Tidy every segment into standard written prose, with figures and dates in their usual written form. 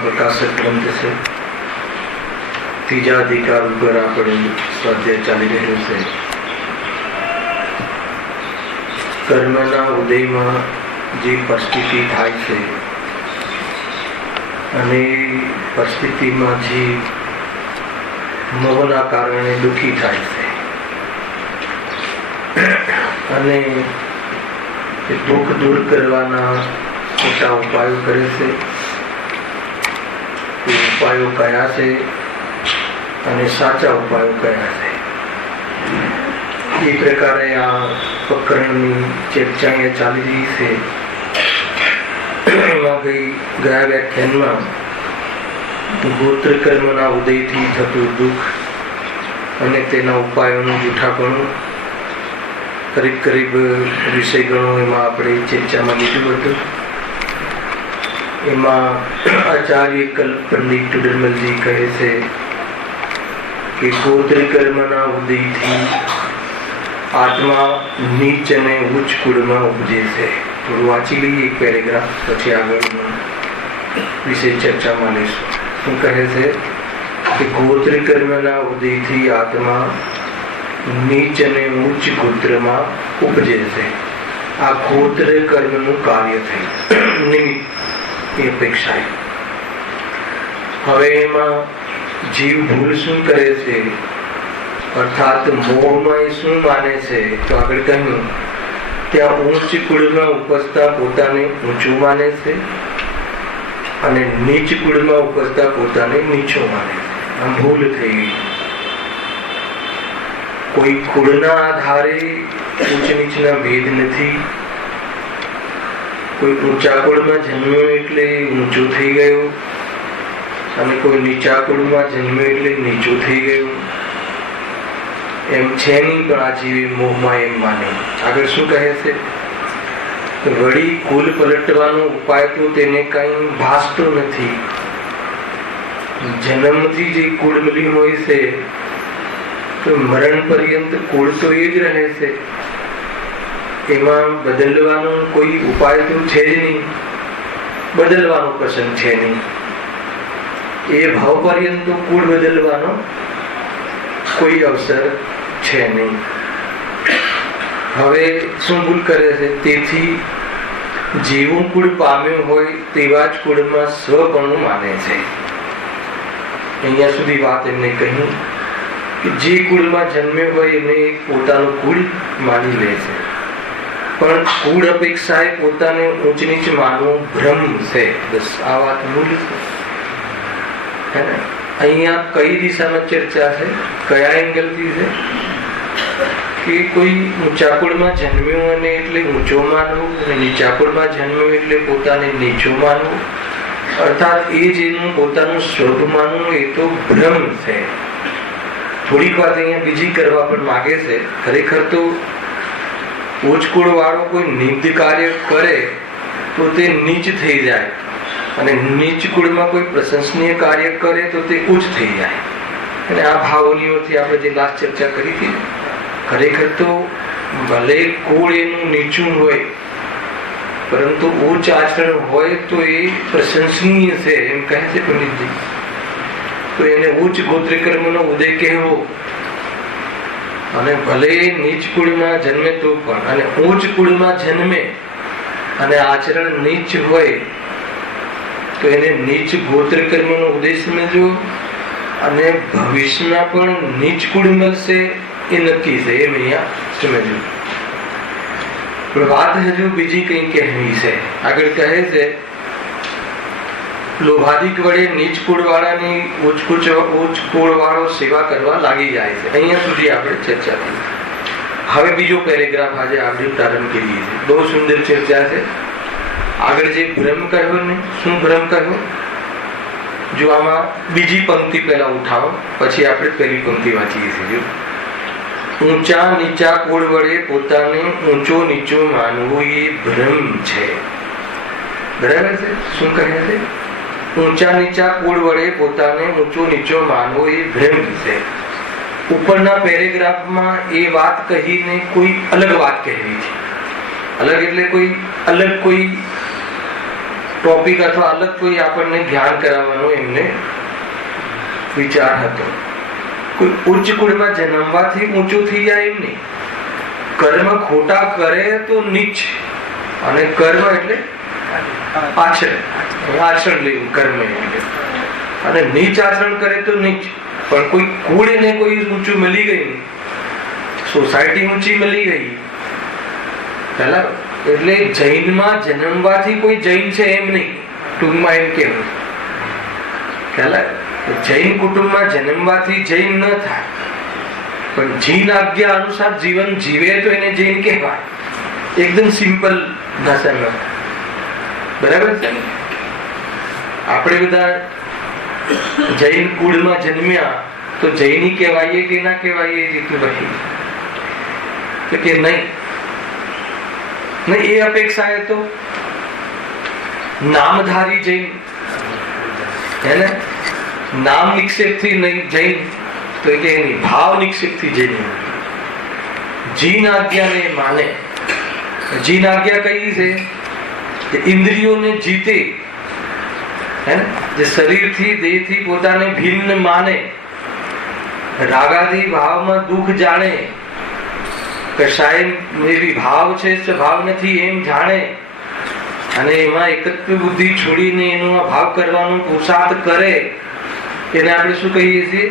प्रकाशक ग्रंथ से तीजा अधिकार पर આપણે સ્વાધ્યાય ચાલી રહ્યો છે। કર્મના ઉદયમાં જે પરિસ્થિતિ થાય છે અને પરિસ્થિતિમાં જે મોહના કારણે દુઃખી થાય છે અને દુઃખ દૂર કરવાના મોટા ઉપાયો કરે છે। ઉપાયો કયા છે અને સાચા ઉપાયો કયા છે એ પ્રકારે આ પ્રકરણની ચર્ચા ચાલી રહી છે। એમાં ગયા વ્યાખ્યાનમાં ગોત્ર કર્મના ઉદયથી થતું દુઃખ અને તેના ઉપાયોનું જૂઠાપણું કરીબ વિષય ગણો એમાં આપણે ચર્ચામાં લીધું હતું। એમાં આચાર્ય પંડિત ટુડરમલજી કહે છે કે ગોત્ર કર્મના ઉદયથી આત્મા નીચ અને ઉચ્ચ કુળમાં ઉપજે છે। થોડું વાંચી લઈએ એક પેરેગ્રાફ, પછી આગળ વિશે ચર્ચામાં લઈશું। શું કહે છે કે ગોત્ર કર્મના ઉદયથી આત્મા નીચ અને ઉચ્ચ ગોત્રમાં ઉપજે છે। આ ગોત્ર કર્મનું કાર્ય થયું નિમિત્ત એ અપેક્ષા। હવે એમાં જીવ ભૂલ શું કરે છે અર્થાત મોહમાં એ શું માને છે તો આગળ કહ્યું ત્યાં ઉચ્ચ કુળમાં ઉપજતા પોતાને ઊંચું માને છે અને નીચ કુળમાં ઉપજતા પોતાને નીચું માને છે। આમ ભૂલ થઈ ગઈ। કોઈ કુળના આધારે ઉચ્ચ નીચના ભેદ નથી। કોઈ ઊંચા કુળમાં જન્મ્યો એટલે ઊંચું થઈ ગયો અને કોઈ નીચા કુળમાં જન્મ્યો એટલે નીચું થઈ ગયું એમ છે નહીં। પણ આ જીવે મોહમાં એમ માને। આગળ શું કહે છે વળી કુલ પલટવાનો ઉપાય તો તેને કઈ ભાસતો નથી। જન્મથી જે કુળ મળી હોય છે તો મરણ પર્યંત કુળ તો એ જ રહે છે। એમાં બદલવાનો કોઈ ઉપાય તો છે જ નહીં, બદલવાનો પસંદ છે નહીં। એ ભાવ પર્યંત કુળ બદલવાનો કોઈ અવસર છે નહીં। હવે શું ભૂલ કરે છે તેથી જેવું કુળ પામ્યું હોય તેવા જ કુળમાં સ્વપણું માને છે। અહીંયા સુધી વાત એમને કહી કે જે કુળમાં જન્મ્યો હોય એને પોતાનું કુળ માની લે છે, પણ કુળ અપેક્ષાએ પોતાને ઊંચ નીચ માનવું ભ્રમ છે। બસ આ વાત મૂળ છે। અહીંયા કઈ દિશામાં ચર્ચા છે, કયા એંગલથી છે કે કોઈ ઊંચા કુળમાં જન્મ્યું અને એટલે ઊંચો માનવું અને નીચા કુળમાં જન્મ્યું એટલે પોતાને નીચું માનવું, અર્થાત એ જેનું પોતાનું સ્વરૂપ માનવું એ તો ભ્રમ છે। થોડીક વાત અહીંયા બીજી કરવા પણ માગે છે। ખરેખર તો ઉચ્ચ કુળ વાળો કોઈ નિંદ કાર્ય કરે તો તે નીચ થઈ જાય અને નીચ કુળમાં કોઈ પ્રશંસનીય કાર્ય કરે તો તે ઉચ્ચ થઈ જાય। અને આ ભાવનીઓથી આપણે જે લાસ્ટ ચર્ચા કરી હતી, ખરેખર તો ભલે કુળ એનું નીચું હોય પરંતુ ઉચ્ચ આચરણ હોય તો એ પ્રશંસનીય છે એમ કહે છે પંડિતજી. તો એને ઉચ્ચ ગોત્ર કર્મનો ઉદય કહેવો, અને ભલે નીચ કુળમાં જન્મે તો પણ, અને ઉચ્ચ કુળમાં જન્મે અને આચરણ નીચ હોય તો એને નીચ ગોત્ર કર્મનો ઉદય સમજો, અને ભવિષ્યમાં પણ નીચ કુળ મળશે એ નક્કી છે એમ અહીંયા સમજવું. પણ વાત હજુ બીજી કઈ કહેવી છે. આગળ કહે છે લોભાધિક વડે નીચ કુળ વાળાની ઉચ્ચ કુળ વાળો સેવા કરવા લાગી જાય છે. અહીંયા સુધી આપણે ચર્ચા કરી. હવે બીજો પેરેગ્રાફ આજે આપણે પ્રારંભ કરીએ છીએ. બહુ સુંદર ચર્ચા છે. આગળ જે ભ્રમ કહ્યો ને, શું ભ્રમ કહ્યો? જો આમાં બીજી પંક્તિ પહેલા ઉઠાવો, પછી આપણે પહેલી પંક્તિ વાંચીએ છીએ. ઊંચા નીચા કુળ વડે પોતાને ઊંચો નીચો માનવું એ ભ્રમ છે. બરાબર છે? શું કહે છે? ઊંચા નીચા કુળ વડે પોતાને ઊંચો નીચો માનવો એ ભ્રમ છે. ઉપરના પેરેગ્રાફમાં એ વાત કહીને કોઈ અલગ વાત કહેવી છે. અલગ એટલે કોઈ અલગ કોઈ ટોપિક અથવા અલગ કોઈ આપણને ધ્યાન કરાવવાનો એમને વિચાર હતો. કોઈ ઉચ્ચ કુળમાં જન્મવાથી ઊંચું થઈ જાય એમ નહીં. કર્મ ખોટા કરે તો નીચ, અને કર્મ એટલે આચરણ લેવું, કર્મ એટલે, અને નીચ આચરણ કરે તો નીચ. પણ કોઈ કુળ એને કોઈ ઊંચું મળી ગયું, સોસાયટી ઊંચી મળી ગઈ પેલા, એટલે જૈનમાં જન્મવાથી કોઈ જૈન છે એમ નહીં. ટૂંકમાં એમ કેવું પેલા જૈન કુટુંબમાં જન્મવાથી જૈન ન થાય, પણ જીન આજ્ઞા અનુસાર જીવન જીવે તો એને જૈન કહેવાય. એકદમ સિમ્પલ ભાષામાં. બરાબર છે? આપણે બધા જૈન કુળમાં જન્મ્યા તો જૈની કહેવાય કે ના કહેવાય? જીતુભાઈ કે નહીં? એ અપેક્ષા એ તો નામધારી જૈન, એને નામ નિક્ષેપ થી નહીં જૈન, તો કે ભાવ નિક્ષેપ થી જૈન. જીન આજ્ઞાને માને. જીન આજ્ઞા કઈ છે? ઇન્દ્રિયોને જીતે, જે શરીરથી દેહથી પોતાને ભિન્ન માને, રાગાદી ભાવમાં દુઃખ જાણે, કશાય એવી ભાવ છે સ્વભાવ નથી એમ જાણે, અને એમાં એકત્વ બુદ્ધિ છોડીને એનો ભાવ કરવાનો પુરુષાર્થ કરે, એને આપણે શું કહીએ છીએ?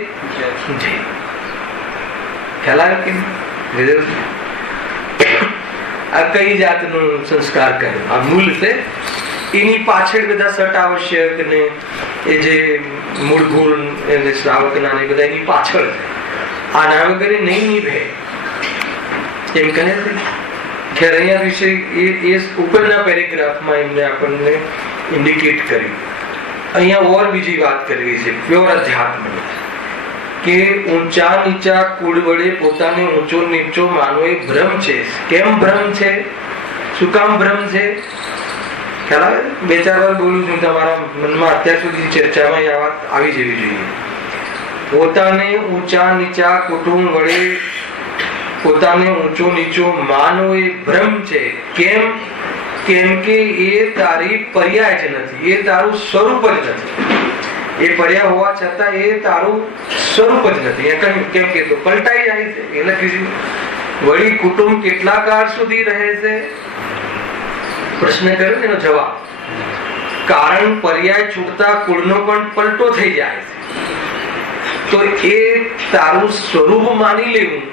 ખ્યાલ આવે કે આ કઈ જાતનો સંસ્કાર કર્યો? આ મૂળ છે. એની પાછળ બધા સટ આવશ્યક ને એ જે મૂળ ગુણ શ્રાવકના ને બધા એની પાછળ છે. આના વગર નહીં નિભે એમ કહે છે. ખેર અહીંયા વિશે એ ઉપરના પેરેગ્રાફમાં એમને આપણને ઇન્ડિકેટ કર્યું. અહીંયા ઓર બીજી વાત કરવી છે, પ્યોર અધ્યાત્મ, કે ઊંચા નીચા કુળ વડે પોતાને ઊંચો નીચો માનવો એ ભ્રમ છે. કેમ ભ્રમ છે? શું કામ ભ્રમ છે? ખ્યાલ આવે? બે ચાર વાર બોલું છું, તમારા મનમાં અત્યાર સુધી ચર્ચામાં આ વાત આવી જવી જોઈએ. પોતાને ઊંચા નીચા કુટુંબ વડે પોતાને ઊંચો નીચો માનવો એ ભ્રમ છે. કેમ? કેમ કે એ તારી પર્યાય જ નથી, એ તારું સ્વરૂપ જ નથી. એ પર્યાય હોવા છતાં એ તારું સ્વરૂપ જ નથી. કેમ કે તો પલટાઈ જાય છે. એ લખ્યું છે. વળી કુટુંબ કેટલા કાળ સુધી રહે છે? પ્રશ્ન કર્યો એનો જવાબ. કારણ પર્યાય છૂટતા કુળનો પણ પલટો થઈ જાય છે. તો એ તારું સ્વરૂપ માની લેવું.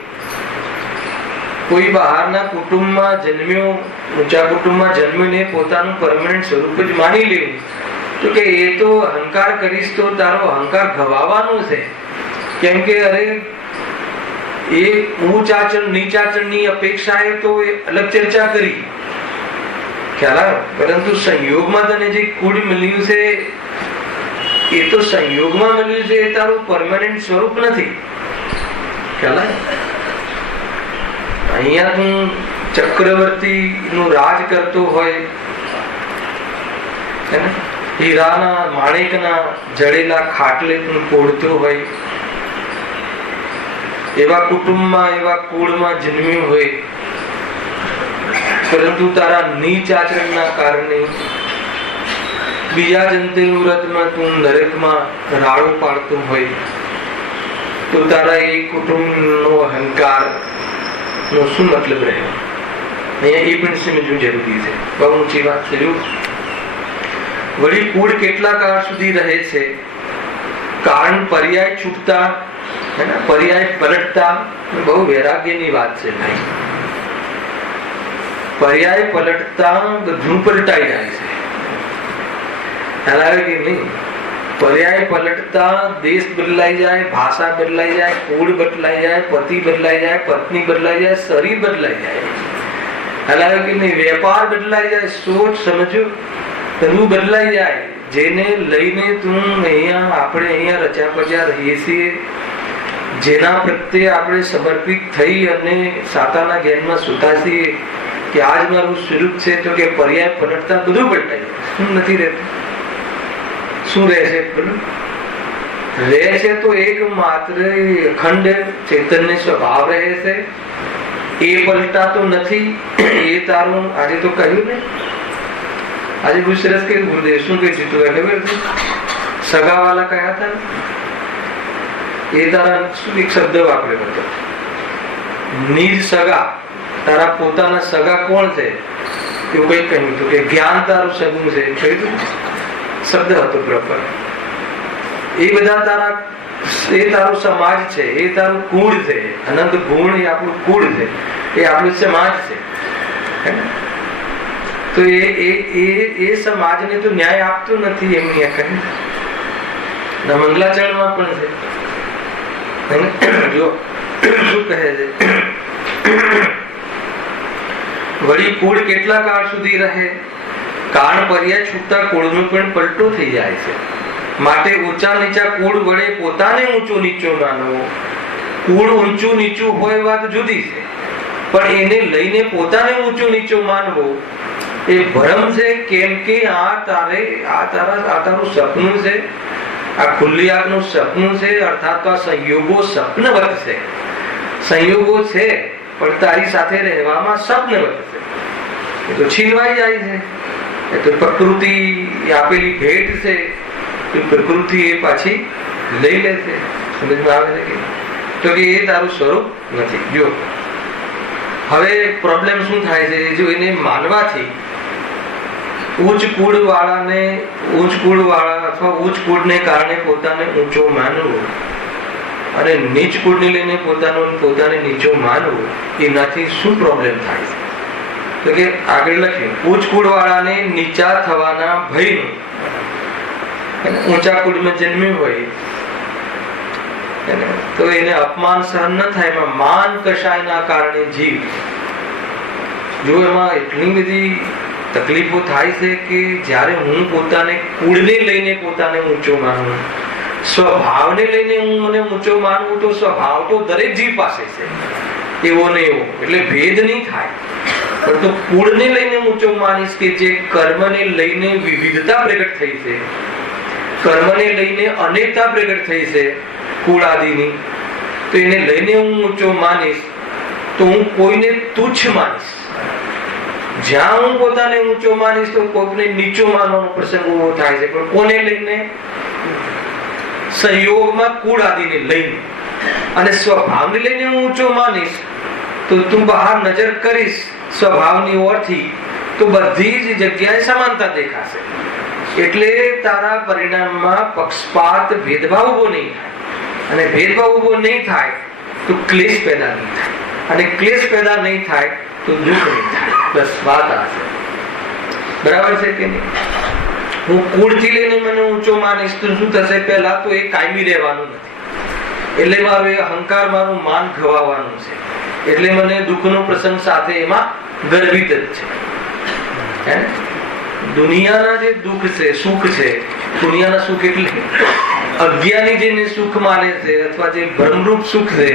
કોઈ બહારના કુટુંબમાં જન્મ્યો, ઊંચા કુટુંબમાં જન્મીને પોતાનું પરમનન્ટ સ્વરૂપ જ માની લેવું, તો કે એ તો અહંકાર કરીશ તો તારો અહંકાર ગવાવાનો છે. કેમ કે અરે એ ઊંચ આચરણ નીચ આચરણની અપેક્ષા એ તો એ અલગ ચર્ચા કરી, ખ્યાલ આવે? પરંતુ સંયોગમાં તને જે કુળ મળ્યું છે એ તો સંયોગમાં મળ્યું છે, એ તારું પરમનન્ટ સ્વરૂપ નથી. ખ્યાલ આવે? અહીંયા તું ચક્રવર્તી નું રાજ કરતો હોય, હીરાના માણેકના જડેલા ખાટલે તું પોડતો હોય, એવા કુટુંબમાં એવા કુળમાં જન્મ્યું હોય, પરંતુ તારા નીચ આચરણના કારણે બીજા જંતુનું વ્રતમાં તું નરકમાં રાડો પાડતો હોય તો તારા એ કુટુંબનો અહંકાર નો શું મતલબ રહ્યો? અહીંયા એ પણ સમજવું જરૂરી છે. બહુ ઊંચી વાત છે. વળી કુળ કેટલા કાળ સુધી રહે છે? કારણ પર્યાય છૂટતા, પર્યાય પલટતા. બહુ વૈરાગ્યની વાત છે ભાઈ. પર્યાય પલટતા બધું પલટાઈ જાય છે. ખ્યાલ કે નહીં? પર્યાય પલટતા દેશ બદલાઈ જાય, ભાષા બદલાઈ જાય, કુળ બદલાઈ જાય, પતિ બદલાઈ જાય, પત્ની બદલાઈ જાય, શરીર બદલાઈ જાય. ખ્યાલ કે નહીં? વેપાર બદલાઈ જાય, સોચ સમજો બધું બદલાઈ જાય. જેને લઈને તું આપણે અહીંયા રચ્યા પચ્યા રહીએ છીએ, જેના પ્રત્યે આપણે સમર્પિત થઈ અને સાતાના જ્ઞાનમાં સુતા છીએ કે આજ મારું સ્વરૂપ છે, તો કે પર્યાય પલટતા બધું પલટાઈ જાય. શું નથી રહેતું? શું રહે છે? રહે છે તો એક માત્ર અખંડ ચૈતન્ય સ્વભાવ રહે છે. એ પલટાતો નથી. એ તારું આજે તો કહ્યું ને, આજે બહુ સરસ કે ગુરુદેવ શું કહી દીધું ખબર છે? સગાવાલા કયા હતા એ તારા શું એક શબ્દ વાપર્યો હતો? નિજ સગા. તારા પોતાના સગા કોણ છે એવું કઈ કહ્યું હતું કે જ્ઞાન તારું સગું છે કહ્યું શબ્દ હતો પ્રોપર. એ બધા તારા, એ તારું સમાજ છે, એ તારું કુળ છે. અનંત ગુણ એ આપણું કુળ છે, એ આપણું સમાજ છે. તો એ સમાજને તો ન્યાય આપતું નથી. એમની કહે મંગલાચરણમાં પણ છે. જો શું કહે છે? વળી કુળ કેટલા કાળ સુધી રહે? કારણ પર્યાય છૂટતા કુળનું પણ પલટો થઈ જાય છે. માટે ઊંચા નીચા કુળ વડે પોતાને ઊંચો નીચો માનવો. કુળ ઊંચું નીચું હોય વાત જુદી છે, પણ એને લઈને પોતાને ઊંચો નીચો માનવો એ ભ્રમ છે. કેમ કે આ તારું સપનું છે, આ ખુલ્લી આંખનું સપનું છે. અર્થાત આ સંયોગો સ્વપ્નવત છે. સંયોગો છે પણ તારી સાથે રહેવામાં સ્વપ્નવત છે. એ તો છીનવાઈ જાય છે. એ તો પ્રકૃતિ આપેલી ભેટ છે. પ્રકૃતિ એ પાછી લઈ લે છે. સમજમાં આવે છે તો કે એ તારું સ્વરૂપ નથી. જો હવે પ્રોબ્લેમ શું થાય છે? જો એને માનવાથી ઉચ્ચ કુળ વાળા અથવા ઉચ્ચ કુળને કારણે પોતાને ઊંચો માનવો અને નીચ કુળને લઈને પોતાને નીચો માનવો, એનાથી શું પ્રોબ્લેમ થાય છે? તો કે આગળ લખ્યું, ઉચ્ચ કુળ વાળાને નીચા થવાના ભયનું, ઊંચા કુળમાં જન્મ્યું હોય તો એને અપમાન સહન ન થાય. એમાં માન કશાયના કારણે જીવ. જો એમાં એટલી બધી તકલીફો થાય છે કે જ્યારે હું પોતાને કુળને લઈને પોતાને ઊંચો માનું, સ્વભાવને લઈને હું મને ઊંચો માનવું, તો સ્વભાવ તો દરેક જીવ પાસે છે, એવો ને એવો, એટલે ભેદ નહીં થાય. પણ તો કુળને લઈને ઊંચો માનીશ કે જે કર્મને લઈને વિવિધતા પ્રગટ થઈ છે, કર્મને લઈને અનેકતા પ્રગટ થઈ છે કુળ આદિની, તો એને લઈને હું ઊંચો માનીશ તો હું કોઈને તુચ્છ માનીશ. જ્યાં હું પોતાને ઊંચો માનીશ તો કોઈને નીચો માનવાનો પ્રસંગ ઉભો થાય છે. પણ કોને લઈને? સંયોગમાં કુળ આદિને લઈને. અને સ્વભાવને લઈને હું ઊંચો માનીશ તો તું બહાર નજર કરીશ સ્વભાવની ઓરથી તો બધી જ જગ્યાએ સમાનતા દેખાશે. એટલે તારા પરિણામમાં પક્ષપાત, ભેદભાવ ઉભો નહીં થાય. અને ભેદભાવ ઉભો નહીં થાય તો ક્લેશ પેદા નહીં થાય. અને ક્લેશ પેદા નહીં થાય તો દુઃખ નહીં થાય. બસ વાત આ છે. બરાબર છે કે નહીં? હું કુળથી લઈને મને ઊંચો માનીશ તો શું થશે? પહેલા તો એ કાયમી રહેવાનું નથી. એટલે મારું એ અહંકાર, મારું માન ખવાવાનું છે. એટલે મને દુઃખનો પ્રસંગ સાથે એમાં ગર્વિત જ છે. દુનિયાના જે દુઃખ છે, સુખ છે, દુનિયાના સુખ એટલે અજ્ઞાની જેને સુખ માને છે અથવા જે ભ્રમરૂપ સુખ છે,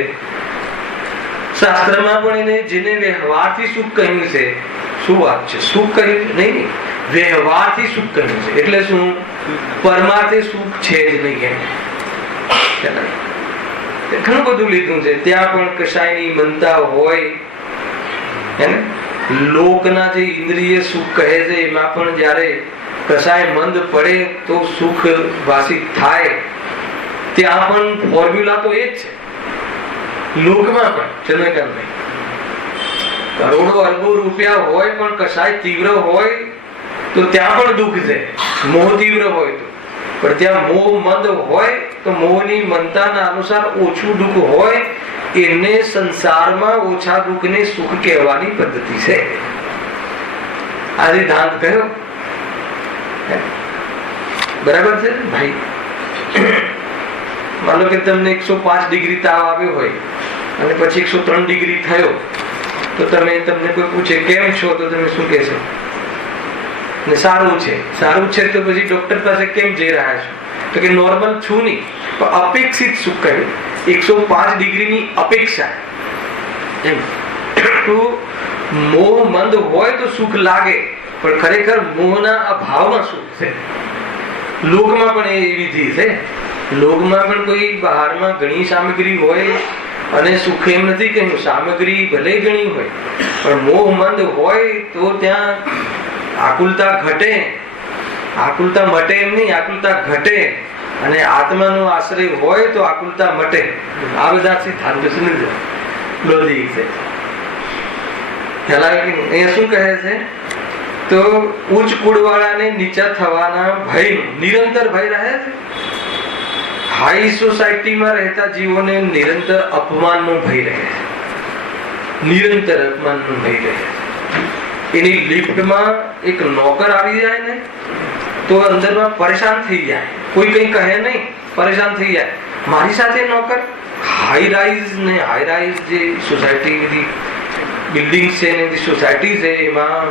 શાસ્ત્રમાં પણ એને જેને વ્યવહારથી સુખ કહ્યું છે. શું વાત છે? સુખ કહ્યું નહીં, વ્યવહારથી સુખ કહ્યું છે. એટલે શું? પરમાર્થે સુખ છે જ નહીં. ઘણું બધું લીધું છે. ત્યાં પણ કશાયની મનતા હોય, લોકના જે ઇન્દ્રિય સુખ કહે છે એમાં પણ જ્યારે કસાય મંદ પડે તો સુખ વાસિત થાય, ત્યાં પણ ફોર્મ્યુલા તો એ જ છે. લોકમાં પણ ચંદ્રકાંતભાઈ કરોડો અરબો રૂપિયા હોય પણ કસાય તીવ્ર હોય તો ત્યાં પણ દુઃખ છે. મોહ તીવ્ર હોય તો, પણ ત્યાં મોહ મંદ હોય તો મોહની મંદતાના અનુસાર ઓછું દુઃખ હોય, એને સંસારમાં ઓછા દુઃખને સુખ કહેવાની પદ્ધતિ છે. આ સિદ્ધાંત કયો બરાબર છે ભાઈ? માનો કે તમને 105 ડિગ્રી તાવ આવ્યો હોય અને પછી 103 ડિગ્રી થયો, તો તમને કોઈ પૂછે કેમ છો, તો તમે શું કહેશો? સારું છે. સારું છે તો પછી ડોક્ટર પાસે કેમ જઈ રહ્યા છો? તો કે નોર્મલ છું નહીં, પણ અપેક્ષિત સુખ કહ્યું. 105 ડિગ્રીની અપેક્ષા. એમ તો મોહ મંદ હોય તો સુખ લાગે, પણ ખરેખર મોહના અભાવમાં સુખ છે. લોકમાં પણ એ વિધિ છે. લોકમાં પણ કોઈ બહારમાં ઘણી સામગ્રી હોય અને સુખ એમ નથી કહ્યું, સામગ્રી ભલે ઘણી હોય પણ મોહ મંદ હોય તો ત્યાં આકુલતા ઘટે. આકુલતા મટે એમ નહીં, આકુલતા ઘટે. અને આત્માનો આશ્રય હોય તો આકુલતા મટે. આ બધા સિદ્ધાંતો લોજિક છે. ખ્યાલ આવે કે અહીંયા શું કહે છે? તો ઉચ્ચ કુળવાળાને નીચા થવાના ભય, નિરંતર ભય રહે છે. હાઈ સોસાયટીમાં રહેતા જીવોને નિરંતર અપમાનનો ભય રહે છે. નિરંતર અપમાનનો ભય રહે છે. એની લિફ્ટમાં એક નોકર આવી જાય ને તો અંદરમાં પરેશાન થઈ જાય. કોઈ કઈ કહે નહીં, પરેશાન થઈ જાય. મારી સાથે નોકર હાઈ રાઈઝ જે સોસાયટી બધી બિલ્ડિંગ છે ને સોસાયટી છે, એમાં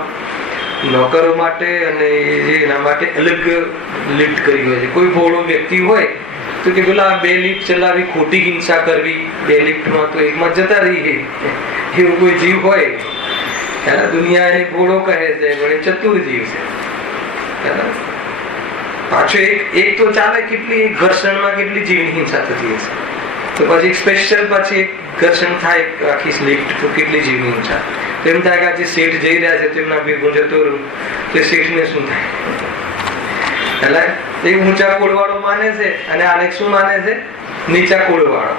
નોકરો માટે અને એના માટે અલગ લિફ્ટ કરી હોય છે. કોઈ ભોળો વ્યક્તિ હોય તો કે પેલા 2 લિફ્ટ ચલાવી, ખોટી હિંસા કરવી, 2 લિફ્ટમાં તો એકમાં જતા રહીએ, એવું કોઈ જીવ હોય. દુનિયા એને ભોળો કહે છે, પણ એ ચતુર જીવ છે. પાછો એક તો ચાલે, કેટલી ઘર્ષણમાં કેટલી જીવની હિંસા થતી હશે, તો પછી સ્પેશિયલ પછી એક ઘર્ષણ થાય આખી લિફ્ટ, તો કેટલી જીવની હિંસા. તો એમ થાય કે આજે શેઠ જઈ રહ્યા છે તો એમના ભેગું જતો રહું, તો શેઠને શું થાય? એટલે એ ઊંચા કુળવાળો માને છે અને આને શું માને છે? નીચા કુળવાળો.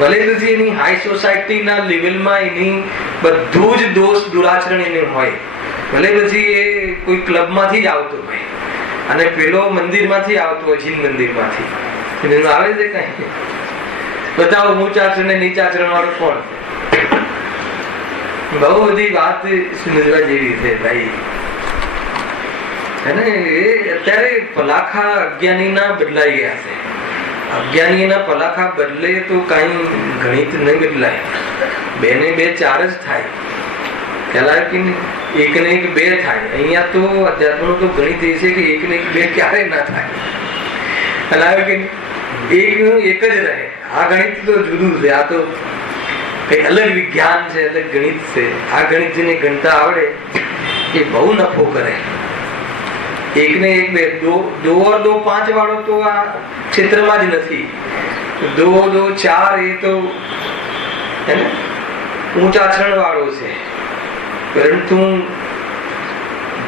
ભલે પછી એની હાઈ સોસાયટીના લેવલમાં એની બધું જ દોષ દુરાચરણ એને હોય, ભલે પછી એ કોઈ ક્લબમાંથી જ આવતો હોય અને પેલો મંદિરમાંથી આવતો હોય, જીન મંદિરમાંથી, એનું આવે છે કઈ? બતાવો ઊંચાચરણ ને નીચાચરણ વાળો કોણ? બહુ બધી વાત સમજવા જેવી છે ભાઈ. અત્યારે પલાખા અજ્ઞાનીના બદલાઈ ગયા છે. અજ્ઞાનીના પલાખા બદલે તો કઈ ગણિત નહીં બદલાય. 2 ને 2 4 જ થાય. ખ્યાલ આવે કે 1 ને 1 2 થાય. અહીંયા તો અધ્યાત્મનું તો ગણિત એ છે કે 1 ને 1 2 ક્યારે ના થાય. ખ્યાલ આવે કે 1 1 જ રહે. આ ગણિત તો જુદું છે. આ તો કઈ અલગ વિજ્ઞાન છે, અલગ ગણિત છે. આ ગણિત જેને ગણતા આવડે એ બહુ નફો કરે. 1 ને 1 2 2 और 2 5 વાળો તો આ ક્ષેત્રમાં જ નથી. 2 2 4 એ તો ઊંચાચરણ વાળો છે. પરંતુ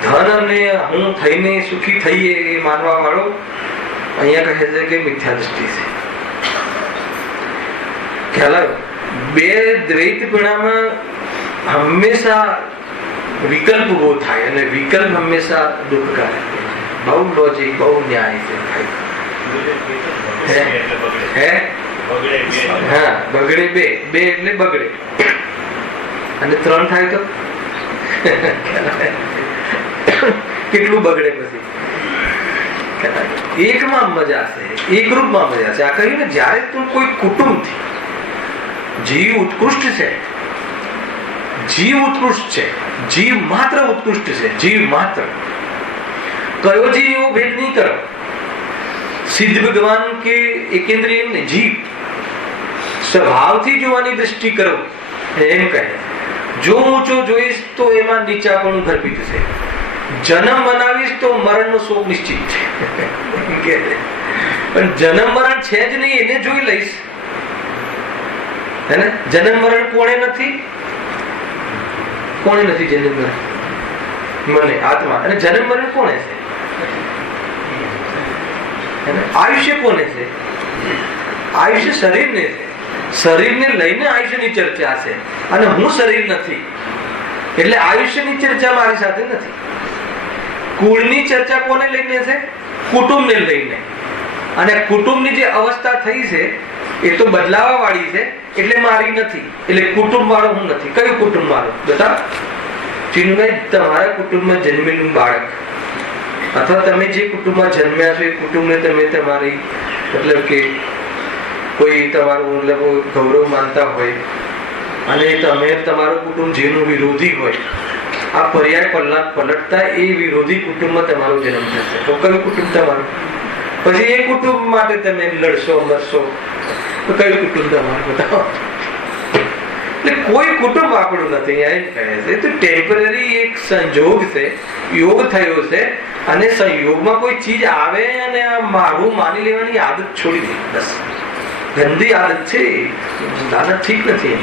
ધન અને હું થઈને સુખી થઈએ એ માનવા વાળો અહીંયા કહે છે કે મિથ્યા દૃષ્ટિ છે. ખ્યાલ આવ્યો? 2 દ્વૈતપણામાં હંમેશા વિકલ્પ ઉભો થાય અને વિકલ્પ હંમેશા દુઃખકારક. બહુ લોજિક, બહુ ન્યાય છે ભાઈ. હા, બગડે 2 એટલે બગડે અને 3 થાય તો કેટલું બગડે પછી. એકમાં મજા છે, એકરૂપમાં મજા છે. આ કહ્યું ને, જયારે તું કોઈ કુટુંબથી જીવ ઉત્કૃષ્ટ છે, જીવ ઉત્કૃષ્ટ છે, જીવ માત્ર ઉત્કૃષ્ટ છે, જીવ માત્ર. કયો જીવ એવો ભેદ નહીં કરો. સિદ્ધ ભગવાન કે એકેન્દ્રિય એમને જીવ સ્વભાવથી જોવાની દ્રષ્ટિ કરો એમ કહે. જો ઊંચો જોઈશ તો એમાં નીચાપણું ગર્ભિત છે. જન્મ બનાવીશ તો મરણનો શોક નિશ્ચિત છે. પણ જન્મ મરણ છે જ નહીં, એને જોઈ લઈશ. હે ને? જન્મ મરણ કોણે નથી? કોને નથી જન્મ મરણ? મને, આત્મા. અને જન્મ મરણ કોને છે? આયુષ્ય કોને છે? આયુષ્ય શરીરને છે. શરીરને લઈને આયુષ્યની ચર્ચા છે, અને હું શરીર નથી એટલે આયુષ્યની ચર્ચા મારી સાથે નથી. કુળની ચર્ચા કોને લઈને છે? કુટુંબને લઈને. અને કુટુંબની જે અવસ્થા થઈ છે એ તો બદલાવા વાળી છે, એટલે મારી નથી. એટલે કુટુંબ વાળો હું નથી. કયું કુટુંબ વાળો? બતા ચિન્મય, તમારા કુટુંબમાં જન્મેલું બાળક અથવા તમે જે કુટુંબમાં જન્મ્યા છો એ કુટુંબને તમે તમારી મતલબ કે કોઈ તમારું મતલબ ગૌરવ માનતા હોય, અને તમે તમારું કુટુંબ જેનું વિરોધી હોય, આ પર્યાય પલટતા એ વિરોધી કુટુંબમાં તમારો જન્મ થશે. તો કયું કુટુંબ તમારું? પછી એ કુટુંબ માટે તમે લડશો મરશો, તો કયું કુટુંબ તમારું? બતાવો. એટલે કોઈ કુટુંબ આપણું નથી. એમ કહે છે તો ટેમ્પરરી એક સંજોગ છે, યોગ થયો છે, અને સંયોગમાં કોઈ ચીજ આવે અને મારું માની લેવાની આદત છોડી દે. બસ ગંદી આદત છે, આદત ઠીક નથી.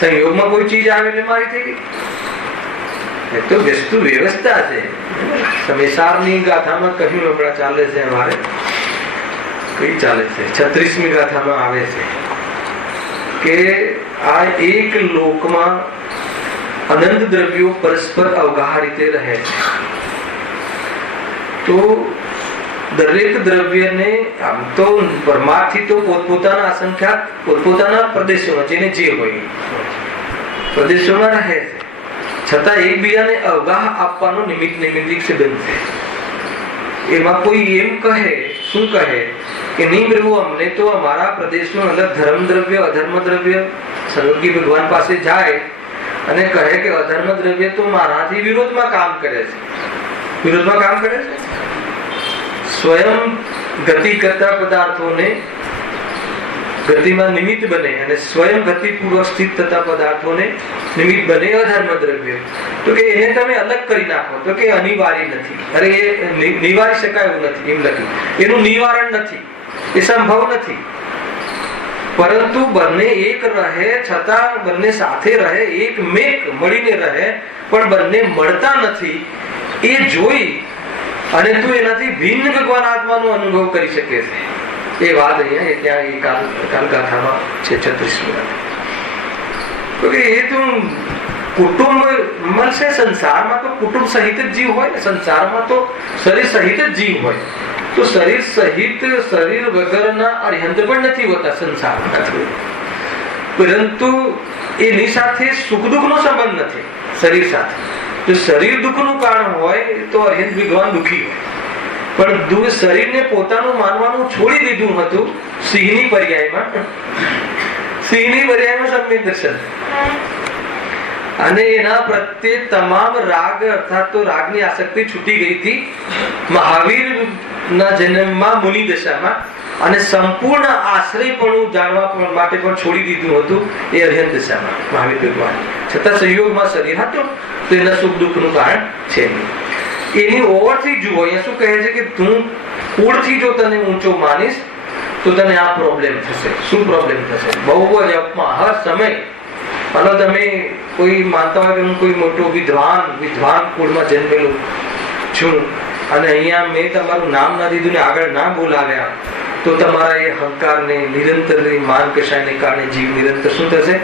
સંયોગમાં કોઈ ચીજ આવે એટલે મારી થઈ ગઈ. એ તો વસ્તુ વ્યવસ્થા છે. સમેસારની ગાથામાં કહ્યું, હમણાં ચાલે છે અમારે, કઈ ચાલે છે 36મી ગાથામાં આવે છે કે આ એક લોકમાં અનંત દ્રવ્યો પરસ્પર અવગાહ રીતે રહે છે. તો દરેક દ્રવ્યને આમ તો પરમાર્થી તો પોતપોતાના અસંખ્યાત પોતપોતાના પ્રદેશોમાં, જેને જે હોય પ્રદેશોમાં રહે છે, છતાં એકબીજાને અવગાહ આપવાનો નિમિત્તિક સંબંધ છે. એમાં કોઈ એમ કહે, શું કહે કે નહીં પ્રભુ, અમને તો અમારા પ્રદેશમાં અલગ ધર્મ દ્રવ્ય અધર્મ દ્રવ્ય, સર્વજ્ઞ ભગવાન પાસે જાય અને કહે કે અધર્મ દ્રવ્ય તો મારાથી વિરોધમાં કામ કરે છે. વિરોધમાં કામ કરે છે. સ્વયં ગતિ કરતા પદાર્થોને ગતિમાં નિમિત્ત બને અને સ્વયં ગતિપૂર્વક સ્થિત થતા પદાર્થોને નિમિત્ત બને અધર્મ દ્રવ્ય. તો કે એને તમે અલગ કરી નાખો, તો કે અનિવાર્ય નથી. અરે એ નિવારી શકાય એવું નથી, એમ લખ્યું. એનું નિવારણ નથી, એ સંભવ નથી. પરંતુ બંને એક રહે, છતાં બંને સાથે રહે, એક મેક મળીને રહે, પણ બંને મળતા નથી. એ જોઈ અને તું એનાથી ભિન્ન ભગવાન આત્માનો અનુભવ કરી શકે છે. એ વાત અહીંયા ત્યાં એ કાલગાથામાં છે 36મી. તો કે એ તું કુટુંબ મળશે. સંસારમાં તો કુટુંબ સહિત જ જીવ હોય ને, સંસારમાં તો શરીર સહિત જ જીવ હોય. તો શરીર સહિત શરીર વગરના અર્યંત પણ નથી હોતા સંસારમાં, પરંતુ એની સાથે સુખ દુઃખ નો સંબંધ નથી શરીર સાથે. જો શરીર દુઃખ નું કારણ હોય તો અર્યંત ભગવાન દુઃખી હોય. પણ શરીરને પોતાનું માનવાનું છોડી દીધું હતું સિંહની પર્યાયમાં સમ્યક દર્શન, અને એના પ્રત્યે તમામ રાગ અર્થાત તો રાગની આસક્તિ છૂટી ગઈ હતી મહાવીર ના જન્મમાં મુનિ દશામાં, અને સંપૂર્ણ આશ્રયપણું જાણવા માટે પણ છોડી દીધું હતું એ અર્યંત દશામાં મહાવીર ભગવાન. છતાં સંયોગમાં શરીર હતું તો એના સુખ દુઃખ નું કારણ છે નહીં. એની ઓવરથી જુઓ, અહીંયા શું કહે છે કે તું કુળથી જો તને ઊંચો માનીશ તો તને આ પ્રોબ્લેમ થશે. શું પ્રોબ્લેમ થશે? બહુ જ અપમાં હર સમય. માનો તમે કોઈ માનતા હોય કે હું કોઈ મોટો વિદ્વાન કુળમાં જન્મેલો છું, અને અહીંયા મેં તમારું નામ ના દીધું ને આગળ ના બોલાવ્યા, તો તમારા એ અહંકારને નિરંતર માન કશાયને કારણે જીવ નિરંતર શું થશે?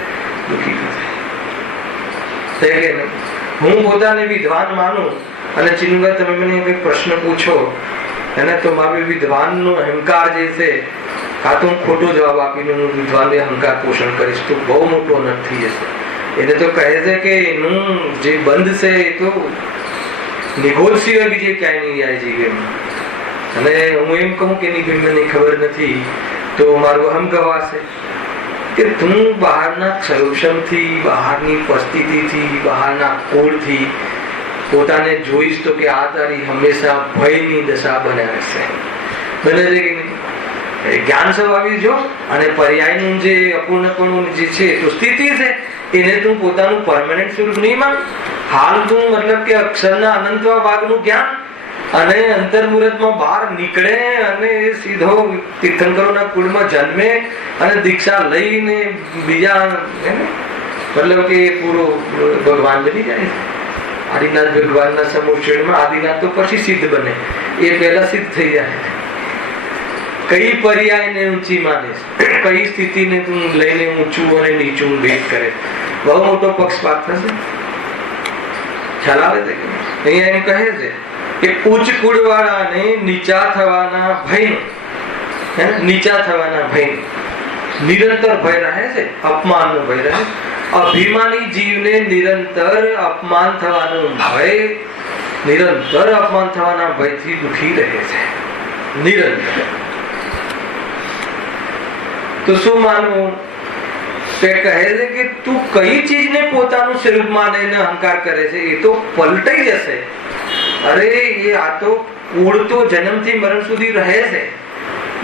દુઃખી થશે. હું પોતાને વિદ્વાન માનું, અને ચિન્મય તમે મને કોઈ પ્રશ્ન પૂછો એને તો મારું વિદ્વાનનો અહંકાર જે છે, આ તો હું ખોટો જવાબ આપીને હું વિદ્વાનને અહંકાર પોષણ કરીશ તો બહુ મોટો અનર્થ થઈ જશે. એને તો કહે છે કે એનું જે બંધ છે એ તો નિગોદ સિવાય બીજે ક્યાંય નહીં જાય જીવનમાં. અને હું એમ કહું કે એની મને ખબર નથી તો મારું અહમ ગવાશે કે તું બહારના સંરક્ષણથી, બહારની પરિસ્થિતિથી, બહારના કોળથી પોતાને જોઈશ તો કે આ તારી હંમેશા ભયની દશા બનાવે છે. બને છે કે નહીં? જ્ઞાન સ્વભાવી જો, અને પર્યાયનું જે અપૂર્ણપણું જે છે તો સ્થિતિ છે, એને તું પોતાનું પરમાનન્ટ સ્વરૂપ નહીં માન. હાલ તું મતલબ કે અક્ષરના અનંતવા ભાગનું જ્ઞાન અને અંતર્મુહૂર્તમાં બહાર નીકળે અને સીધો તીર્થંકરોના કુળમાં જન્મે અને દીક્ષા લઈને બીજા मतलब કે પૂરો ભગવાન બની જાય. આદિનાથ ભગવાનના સમુચયમાં આદિનાથ તો પછી સિદ્ધ બને, એ પહેલા સિદ્ધ થઈ જાય. કઈ પર્યાયને ઊંચી માને, કઈ સ્થિતિને તું લઈને ઊંચું અને નીચું ભેદ કરે, બહુ મોટો પક્ષપાત થશે. ખ્યાલ આવે છે? અહીંયા એમ કહે છે કે ઉચ્ચ કુળવાળાને નીચા થવાના ભયનું, નીચા થવાના ભયનું નિરંતર ભય રહે છે, અપમાનનો ભય રહે. અભિમાની જીવને નિરંતર અપમાન થવાનું ભય, નિરંતર અપમાન થવાના ભયથી દુખી રહે છે, નિરંતર. તો શું માનવું? તે કહે છે કે તું કઈ ચીજને પોતાનું સ્વરૂપ માને અહંકાર કરે છે, એ તો પલટાઈ જશે. અરે એ આ તો કુળ તો જન્મથી મરણ સુધી રહે છે,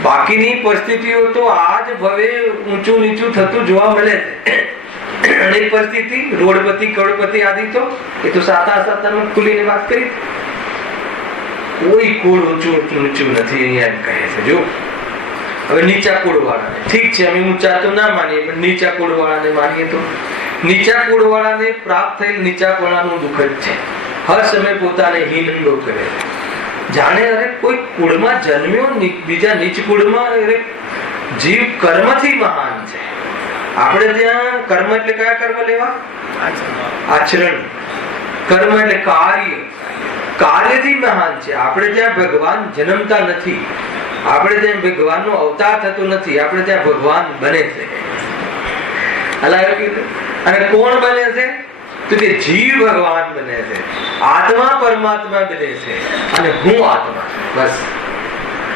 બાકીની પરિસ્થિતિઓ તો આજ ભવે ઊંચું નીચું થતું જોવા મળે છે. અનેક પરિસ્થિતિ રોડપતિ કરોડપતિ આદિ તો એ તો સાતામાં ખુલીને વાત કરી. કોઈ કુળ ઊંચું નીચું નથી અહીંયા એમ કહે છે. જો હવે નીચા કુળ વાળાને, ઠીક છે અમે ઊંચા તો ના માનીએ, પણ નીચા કુળ વાળાને માનીએ તો નીચા કુળ વાળાને પ્રાપ્ત થયેલ નીચા કુળનું દુઃખ જ છે. હર સમય પોતાને હીન અનુભવ કરે છે, જાણે અરે કોઈ કુળમાં જન્મ્યો, બીજા નીચ કુળમાં. અરે જીવ કર્મથી મહાન છે. આપણે ત્યાં કર્મ એટલે કયા કર્મ લેવા? આચરણ. કર્મ એટલે કાર્ય, કાર્યથી મહાન છે. આપણે ત્યાં ભગવાન જન્મતા નથી, આપણે ત્યાં ભગવાનનો અવતાર થતો નથી, આપણે ત્યાં ભગવાન બને છે. અને કોણ બને છે? તો કે જીવ ભગવાન બને છે, આત્મા પરમાત્મા બને છે, અને હું આત્મા. બસ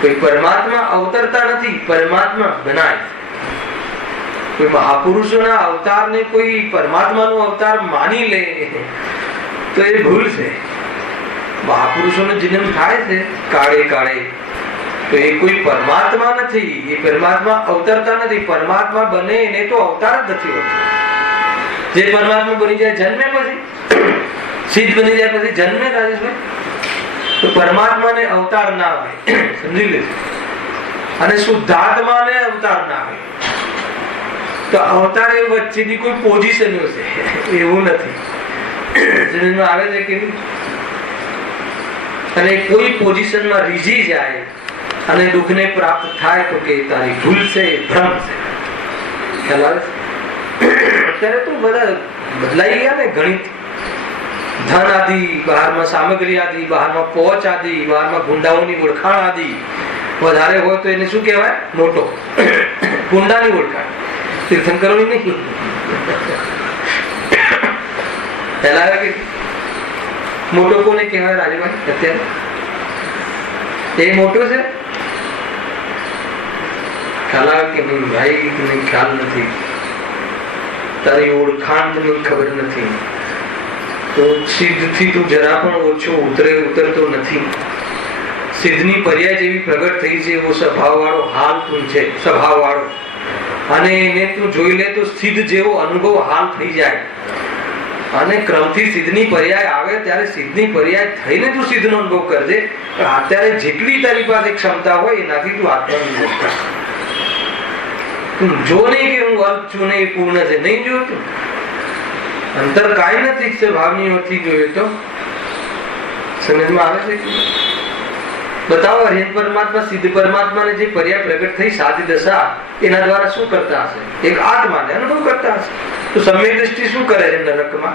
કોઈ પરમાત્મા અવતરતા નથી, પરમાત્મા બનાય છે. કોઈ મહાપુરુષોના અવતારને કોઈ પરમાત્માનો અવતાર માની લે તો એ ભૂલ છે. મહાપુરુષોનો જન્મ થાય છે કાળે કાળે, તો એ કોઈ પરમાત્મા નથી, એ પરમાત્મા અવતરતા નથી. પરમાત્મા બને એને તો અવતાર જ નથી હોતો. જે પરમાત્મા બની જાય જન્મે, પછી સિદ્ધ બની જાય પછી જન્મે. રાજેશભાઈ, તો પરમાત્માને અવતાર ના હોય, સમજી લેજો. અને શુદ્ધાત્માને અવતાર ના હોય. તો અવતાર એ વચ્ચેની કોઈ પોઝિશન છે, એવું નથી. સમજમાં આવે છે કે? અને કોઈ પોઝિશનમાં રીઝી જાય અને દુઃખને પ્રાપ્ત થાય તો કે તારી ભૂલ છે, ભ્રમ છે. ખ્યાલ આવે છે? અત્યારે તો બધા બદલાઈ ગયા ને. ગણિત, ધન આદિ બહારમાં, સામગ્રી આદિ બહારમાં, પહોંચ આદિ બહારમાં, ગુંડાઓની ઓળખાણ આદિ વધારે હોય તો એને શું કહેવાય? મોટો. ગુંડાની ઓળખાણ, તીર્થંકરોની નહીં. પહેલા મોટો કોને કહેવાય રાજભાઈ? અત્યારે એ મોટો છે. ખ્યાલ આવે કે નહીં ભાઈ? ખ્યાલ નથી. તારી ઓળખાણ તને ખબર નથી, તો સિદ્ધથી તું જરા પણ ઓછો ઉતરતો નથી. સિદ્ધની પર્યાય જેવી પ્રગટ થઈ છે એવો સ્વભાવ વાળો હાલ તું છે, સ્વભાવ વાળો. અને એને તું જોઈ લે તો સિદ્ધ જેવો અનુભવ હાલ થઈ જાય. અને ક્રમથી સિદ્ધની પર્યાય આવે ત્યારે સિદ્ધની પર્યાય થઈને તું સિદ્ધનો અનુભવ કરજે. અત્યારે જેટલી તારી પાસે ક્ષમતા હોય એનાથી તું આત્માનો અનુભવ કર. જો નહીં કે હું અલ્પ છું ને એ પૂર્ણ છે, નહીં જોયું. અંતર કાંઈ નથી છે ભાવની જોઈએ તો સમજમાં આવે છે. બતાવો હરિ પરમાત્મા સિદ્ધ પરમાત્માને જે પર્યાય પ્રગટ થઈ સાધી દશા, એના દ્વારા શું કરતા હશે? એક આત્માને અનુભવ કરતા હશે. તો સમ્યક દ્રષ્ટિ શું કરે છે નરકમાં?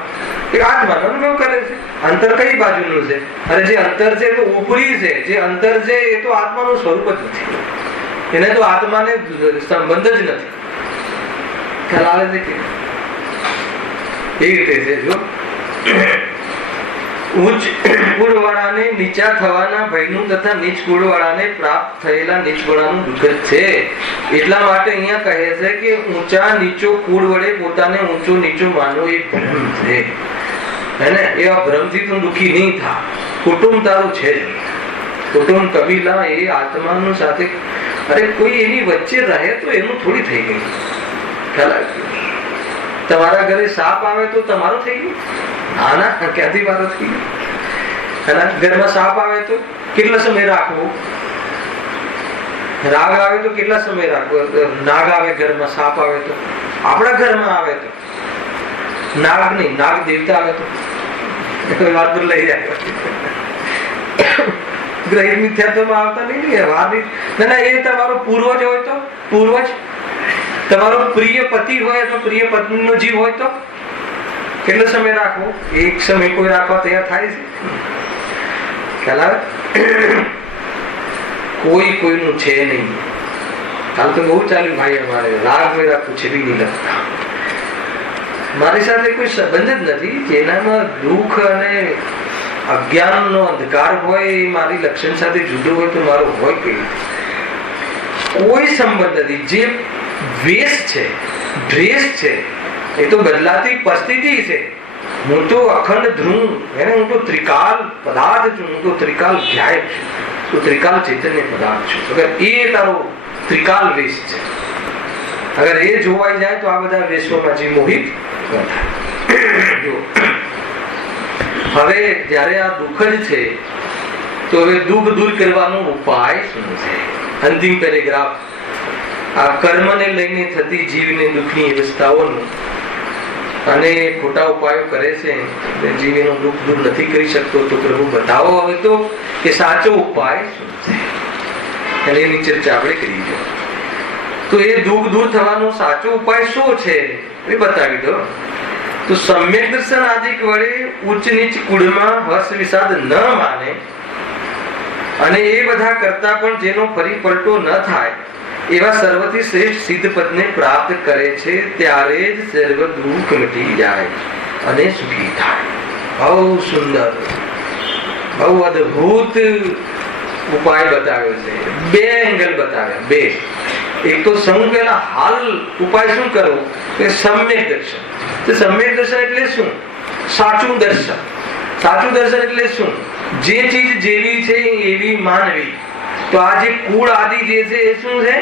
એક આત્માનો અનુભવ કરે છે. અંતર કઈ બાજુનું છે? અને જે અંતર છે તો ઉપરી છે, જે અંતર છે એ તો આત્માનું સ્વરૂપ જ નથી. એને તો આત્માને સંબંધ જ નથી. ખ્યાલ આવે છે કે એ રીતે છે. જો ઉચ્ચ કુળવાળાને નીચા થવાના ભયનું તથા નીચ કુળવાળાને પ્રાપ્ત થયેલા નીચ ગુણાનું દુઃખ છે. એટલા માટે અહીંયા કહે છે કે ઊંચા નીચો કુળ વડે પોતાને ઊંચો નીચો માનવો એ ભ્રમ છે. હે, એવા ભ્રમથી તું દુઃખી નહીં થા. કુટુંબ તારું છે, કુટુંબ કબીલા એ આત્માનું સાથે. અરે કોઈ એની વચ્ચે રહે તો એનું થોડી થઈ ગયું. ખ્યાલ આવે? તમારા ઘરે સાપ આવે તો તમારો થઈ ગયું? હા ના, ક્યાંથી મારો થઈ ગયો? ઘરમાં સાપ આવે તો કેટલા સમય રાખવો? રાગ આવે તો કેટલા સમય રાખવો? નાગ આવે ઘરમાં, સાપ આવે તો, આપણા ઘરમાં આવે તો નાગ નહીં, નાગ દેવતા આવે તો વાત પર લઈ જાય. ગ્રહિત મિથ્યાત્વમાં આવતા નહીં. ના, એ તમારો પૂર્વજ હોય તો, પૂર્વજ તમારો પ્રિય પતિ હોય તો, પ્રિય પત્નીનો જીવ હોય તો કેટલો સમય રાખવો? એક સમય કોઈ રાખવા તૈયાર થાય છે? ખ્યાલ આવે? કોઈ કોઈનું છે નહીં. કાલ તો બહુ ચાલ્યું ભાઈ, અમારે રાગ વેરા પૂછે બી નહીં લખતા. મારી સાથે કોઈ સંબંધ જ નથી. જેનામાં દુઃખ અને અજ્ઞાનનો અંધકાર હોય, મારી લક્ષણ સાથે જુદો હોય તો મારો હોય કઈ કોઈ સંબંધ નથી. જે વેશ છે, ડ્રેસ છે, એ તો બદલાતી પરિસ્થિતિ છે. હું તો અખંડ ધ્રુવ, હું તો ત્રિકાલ પદાર્થ છું, હું તો ત્રિકાલ ધ્યાય છું, તો ત્રિકાલ ચૈતન્ય પદાર્થ છું. અગર એ તારો ત્રિકાલ વેશ છે, અગર એ જોવાઈ જાય તો આ બધા વેશોમાં જે મોહિત થાય. હવે જયારે આ દુઃખ જ છે તો હવે દુઃખ દૂર કરવાનો ઉપાય શું છે? અંતિમ પેરેગ્રાફ આ કર્મને લઈને થતી જીવને દુઃખની અવસ્થાઓનું અને ખોટા ઉપાયો કરે છે, જીવ એનું દુઃખ દૂર નથી કરી શકતો. તો પ્રભુ બતાવો હવે તો કે સાચો ઉપાય શું છે, અને એની ચર્ચા આપણે કરી દો. તો એ દુઃખ દૂર થવાનો સાચો ઉપાય શું છે એ બતાવી દો. તો સમ્યક દર્શન આદિક વડે ઉચ્ચ નીચ કુળમાં હર્ષ વિષાદ ન માને અને એ બધા કરતા પણ જેનો ફરી પલટો ન થાય એવા સર્વથી શ્રેષ્ઠ સિદ્ધ પદને પ્રાપ્ત કરે છે, ત્યારે જ સર્વ દુઃખ મિટી જાય અને સુખી થાય. બહુ સુંદર, બહુ અદ્ભુત ઉપાય બતાવ્યો છે. બે એંગલ બતાવ્યા, બે. એક તો સૌ પહેલા હાલ ઉપાય શું કરવો? સમ્યક દર્શન. સમ્યક દર્શન એટલે શું? સાચું દર્શન. સાચું દર્શન એટલે શું? જે ચીજ જેવી છે એવી માનવી. તો આ જે કુળ આદિ જે છે એ શું છે?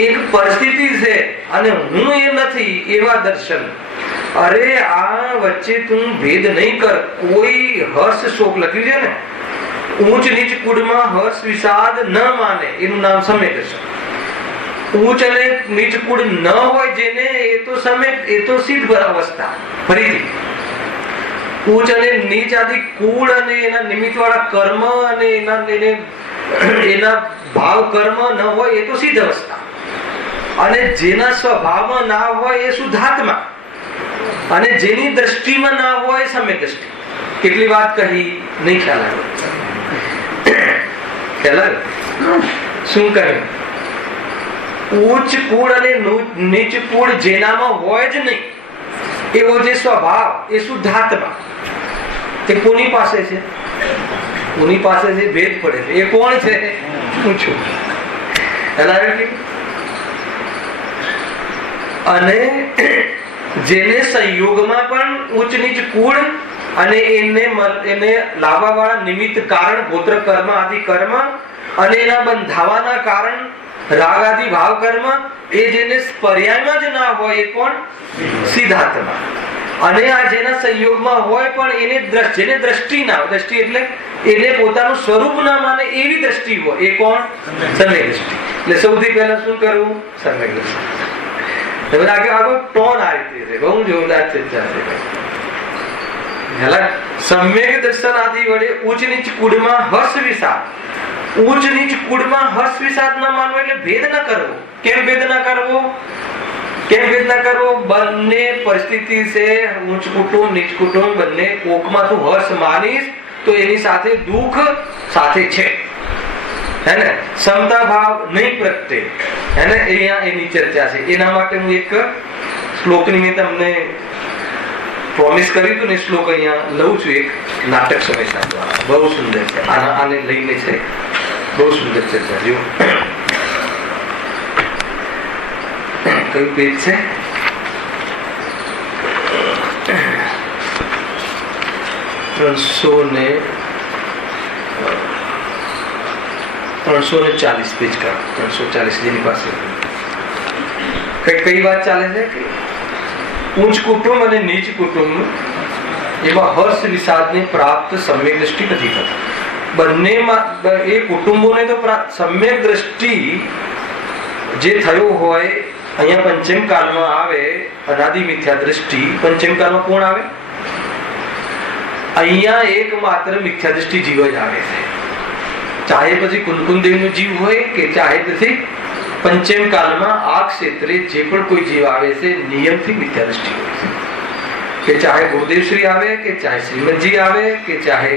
એક પરિસ્થિતિ છે અને હું એ નથી એવા દર્શન. અરે આ વચ્ચે તું ભેદ નહીં કર. કોઈ હર્ષ શોક લખ્યું છે ને, ઊંચ નીચ કુળમાં હર્ષ વિષાદ ન માને, એનું નામ સમ્યક દર્શન. ઊંચ અને નીચ કુળ ન હોય જેને, એ તો સમ્યક, એ તો સિદ્ધ અવસ્થા. ફરીથી ઊંચ અને નીચ આદિ કુળ અને એના નિમિત્ત વાળા કર્મ અને એના ભાવ કર્મ ન હોય એ તો સિદ્ધ અવસ્થા. અને જેના સ્વભાવમાં ના હોય એ શુદ્ધાત્મા. અને જેની દ્રષ્ટિમાં ના હોય સમ્યક દ્રષ્ટિ. કેટલી વાત કહી નહીં ખ્યાલ આવ્યો? ખ્યાલ આવ્યો? શું કહ્યું? ઉચ્ચ કુળ અને નીચ કુળ જેનામાં હોય જ નહીં એવો જે સ્વભાવ એ શુદ્ધાત્મા. એ કોની પાસે છે? કોની પાસે છે? ભેદ પડે છે. એ કોણ છે? પૂછો. અને જેને સંયોગમાં પણ ઉચ્ચ નીચ કુળ અને એને લાવવા વાળા નિમિત્ત કારણ ગોત્ર કર્મ આદિ કર્મ અને એના બંધાવાના કારણ રાગ આદિ ભાવ કર્મ, એ જેને પર્યાયમાં જ ના હોય એ કોણ? સિદ્ધાત્મા. અને આ જેના સંયોગમાં હોય પણ એને જેને દ્રષ્ટિ ના હોય, દ્રષ્ટિ એટલે એને પોતાનું સ્વરૂપ ના માને એવી દ્રષ્ટિ હોય, એ કોણ? સમ્યક દ્રષ્ટિ. એટલે સૌથી પહેલા શું કરવું? સમ્યક દ્રષ્ટિ. આગળ ટોન આ રીતે છે. બહુ જોરદાર ચર્ચા છે. સમ્યક દર્શન આદિ વડે ઉચ્ચ નીચ કુળમાં હર્ષ વિષાદ. ઉચ્ચ નીચ કુળમાં હર્ષ વિષાદ ન માનવો એટલે ભેદ ન કરવો. કેમ ભેદ ન કરવો? કેમ ભેદ ન કરવો? બંને પરિસ્થિતિ છે. ઉચ્ચ કુટુંબ નીચ કુટુંબ બંને કોકમાં તું હર્ષ માનીશ તો એની સાથે દુઃખ સાથે છે, હે ને? સમતા ભાવ નહીં પ્રગટે, હે ને? અહીંયા એની ચર્ચા છે. એના માટે હું એક શ્લોકની મેં તમને પ્રોમિસ કર્યું હતું ને, શ્લોક અહીંયા લઉં છું. એક નાટક સમયના દ્વારા બહુ સુંદર છે. આને લઈને છે, બહુ સુંદર ચર્ચા. જો કયું પેજ છે? 340 પેજ કા 340 જેની પાસે કઈ વાત ચાલે છે કે ઉચ્ચ કુટુંબ અને નીચ કુટુંબ એમાં હર્ષ વિષાદને પ્રાપ્ત સમ્યક દ્રષ્ટિ નથી થતી. બંનેમાં એ કુટુંબોને તો સમ્યક દ્રષ્ટિ જે થયો હોય અહીંયા પંચમ કાળમાં આવે અનાદિ મિથ્યા દ્રષ્ટિ. પંચમ કાળમાં કોણ આવે? અહીંયા એકમાત્ર મિથ્યા દ્રષ્ટિ જીવ જ આવે છે. ચાહે પછી કુંદકુંદેવનો જીવ હોય કે ચાહે પછી પંચમ કાળમાં આ ક્ષેત્રે જે પણ કોઈ જીવ આવે છે નિયમથી મિથ્યા દ્રષ્ટિ હોય છે. કે ચાહે ગુરુદેવશ્રી આવે કે ચાહે શ્રીમદજી આવે કે ચાહે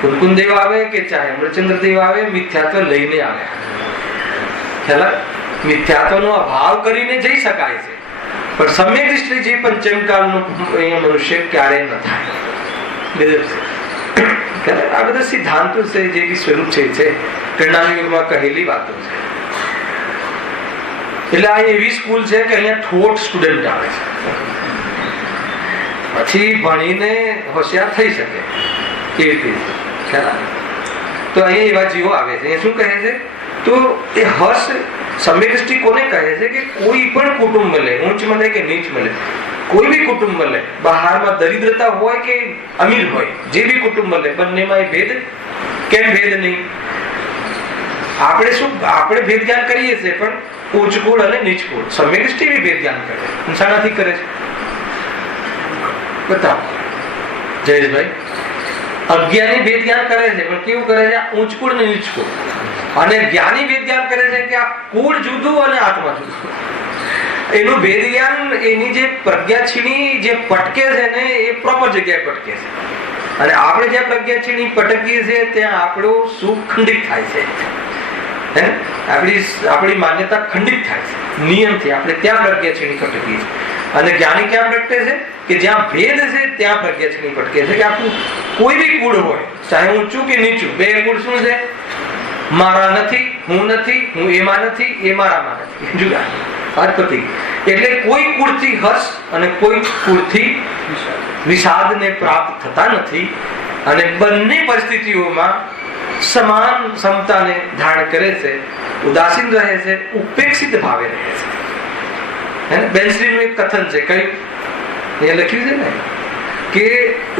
કુંદકુંદેવ આવે કે ચાહે અમરચંદ્રદેવ આવે, મિથ્યાત્વ લઈને આવે. ખ્યાલ? મિથ્યાત્વનો અભાવ કરીને જઈ શકાય છે, પણ સમ્યક દ્રષ્ટિ જે પંચમ કાળનો અહીંયા મનુષ્ય ક્યારેય ન થાય. આ બધા સિદ્ધાંતો છે, જે બી સ્વરૂપ છે ત્રિનામયુગમાં કહેલી વાતો છે. એટલે આ એવી સ્કૂલ છે કે અહીંયા ઠોઠ સ્ટુડન્ટ આવે છે, પછી ભણીને હોશિયાર થઈ શકે એવી રીતે. ખ્યાલ? તો અહીંયા એવા જીવો આવે છે. શું કહે છે? તો એ હર્ષ સમ્યક દ્રષ્ટિ કોને કહે છે? કે કોઈ પણ કુટુંબ મળે, ઊંચ મળે કે નીચ મળે, કોઈ બી કુટુંબ મળે, બહારમાં દરિદ્રતા હોય કે અમીર હોય, જે બી કુટુંબ મળે, બંનેમાં એ ભેદ કેમ ભેદ નહીં? આપણે ભેદ જ્ઞાન કરીએ છીએ, પણ ઉચ્ચ કુળ અને નીચ કુળ સમ્યક દ્રષ્ટિ બી ભેદ જ્ઞાન કરે. શાનાથી કરે છે? બતાવો જયેશભાઈ. અજ્ઞાની ભેદ જ્ઞાન કરે છે, પણ કેવું કરે છે? ઉચ્ચ કુળ ને નીચ કુળ. અને જ્ઞાની ભેદ જ્ઞાન કરે છે કે આ કુળ જુદું અને આત્મા જુદું. એનું ભેદ જ્ઞાન, એની જે પ્રજ્ઞા છીણી જે પટકે છે ને, એ પ્રોપર જગ્યાએ પટકે છે. અને આપણે જ્યાં પ્રજ્ઞા છીણી પટકીએ છીએ ત્યાં આપણું સુખ ખંડિત થાય છે. આપણી માન્યતા ખંડિત થાય છે નિયમથી. આપણે ત્યાં પ્રજ્ઞા છીણી પટકીએ છીએ. અને જ્ઞાની ક્યાં પ્રગટે છે? કે જ્યાં ભેદ છે ત્યાં પ્રજ્ઞા છીણી પટકે છે. કે આપણું કોઈ બી કુળ હોય, ચાહે ઊંચું કે નીચું, બે કુળ શું છે? મારા નથી, હું નથી, હું એમાં નથી, એ મારામાં નથી, જુદા. એટલે કોઈ કુળથી હર્ષ અને કોઈ કુળથી વિષાદને પ્રાપ્ત થતા નથી. અને બંને પરિસ્થિતિઓમાં સમાન સમતાને ધારણ કરે છે, ઉદાસીન રહે છે, ઉપેક્ષિત ભાવે રહે છે. બેન્સલીનું એક કથન છે, કયું એ લખ્યું છે ને કે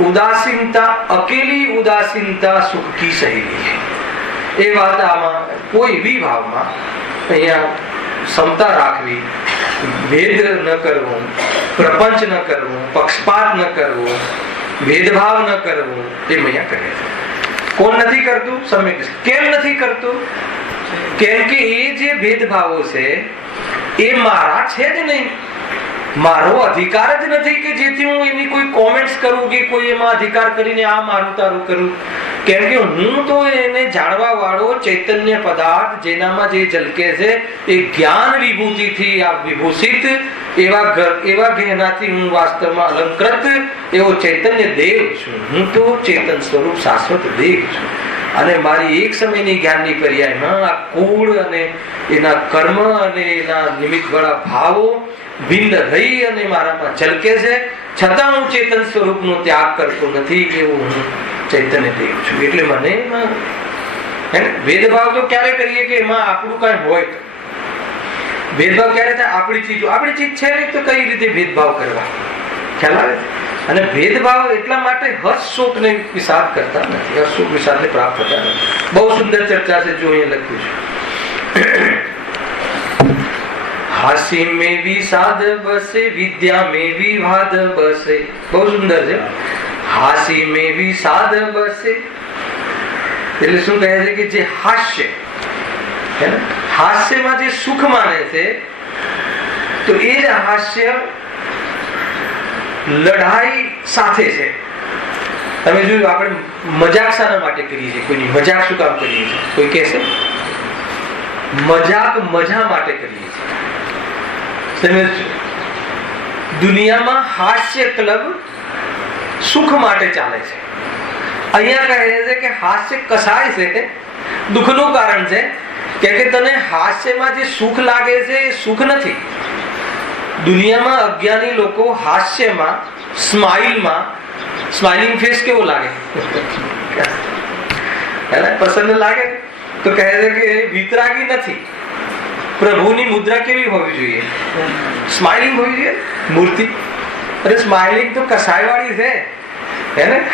ઉદાસીનતા, અકેલી ઉદાસીનતા સુખ કી સહેલી. એ વાત આમાં કોઈ બી ભાવમાં અહીંયા સમતા રાખવી, ભેદ ન કરવો, પ્રપંચ ન કરવો, પક્ષપાત ન કરવો, ભેદભાવ ન કરવો, એ મૈયા કરે છે. કોણ નથી કરતું? સમ્યક. કેમ નથી કરતું? કેમ કે એ જે ભેદભાવો છે એ મારા છે જ નહીં. મારો અધિકાર જ નથી કે જેથી હું એની કોઈ કોમેન્ટ્સ કરું કે કોઈ એમાં અધિકાર કરીને આ મારું તારું કરું. કેમ કે હું તો એને જાણવા વાળો ચૈતન્ય પદાર્થ, જેનામાં જે ઝલકે છે એ જ્ઞાન વિભૂતિથી આ વિભૂષિત એવા ગહેનાથી હું વાસ્તવમાં અલંકૃત એવો ચૈતન્ય દેવ છું. હું તો ચેતન સ્વરૂપ શાશ્વત દેવ છું. અને મારી એક સમયની જ્ઞાનની પર્યાયમાં આ કુળ અને એના કર્મ અને એના નિમિત્ત વાળા ભાવો ભિન્ન રહી અને મારામાં ઝલકે છે, છતાં હું ચેતન સ્વરૂપનો ત્યાગ કરતો નથી. એવું હું ચૈતન્ય દેવ છું. એટલે મને ભેદભાવ તો ક્યારે કરીએ કે એમાં આપણું કઈ હોય તો. ભેદભાવ ક્યારે થાય? આપણી ચીજ છે નહીં તો કઈ રીતે ભેદભાવ કરવા? ખ્યાલ આવે છે? અને ભેદભાવ એટલા માટે હર્ષ શોક ને વિષાદ કરતા નથી, હર્ષ શોક વિષાદ ને પ્રાપ્ત થતા નથી. બહુ સુંદર ચર્ચા છે, જો અહીંયા લખ્યું છે. હાસી में विषाद बसे, विद्या में विवाद बसे. બહુ સુંદર છે. હાસી में विषाद बसे એટલે શું કહે છે કે જે હાસ્ય, હાસ્યમાં જે સુખ માને છે, તો એ જ હાસ્ય લડાઈ સાથે છે. તમે જોયું આપણે મજાક શાના માટે કરીએ છીએ? કોઈની મજાક શું કામ કરીએ છીએ? કોઈ કહેશે મજાક મજા માટે કરીએ છીએ. દુનિયામાં હાસ્ય ક્લબ સુખ માટે ચાલે છે. અહીંયા કહે છે કે હાસ્ય કસાય છે, દુઃખનું કારણ છે. કે તને હાસ્યમાં જે સુખ લાગે છે એ સુખ નથી. દુનિયામાં અજ્ઞાની લોકો હાસ્યમાં, સ્માઇલિંગ ફેસ કેવો લાગે? પસંદ લાગે તો કહે છે કે વિતરાગી નથી. પ્રભુની મુદ્રા કેવી હોવી જોઈએ? સ્માઇલિંગ હોવી જોઈએ મૂર્તિ. અરે સ્માઇલિંગ તો કસાય વાળી છે.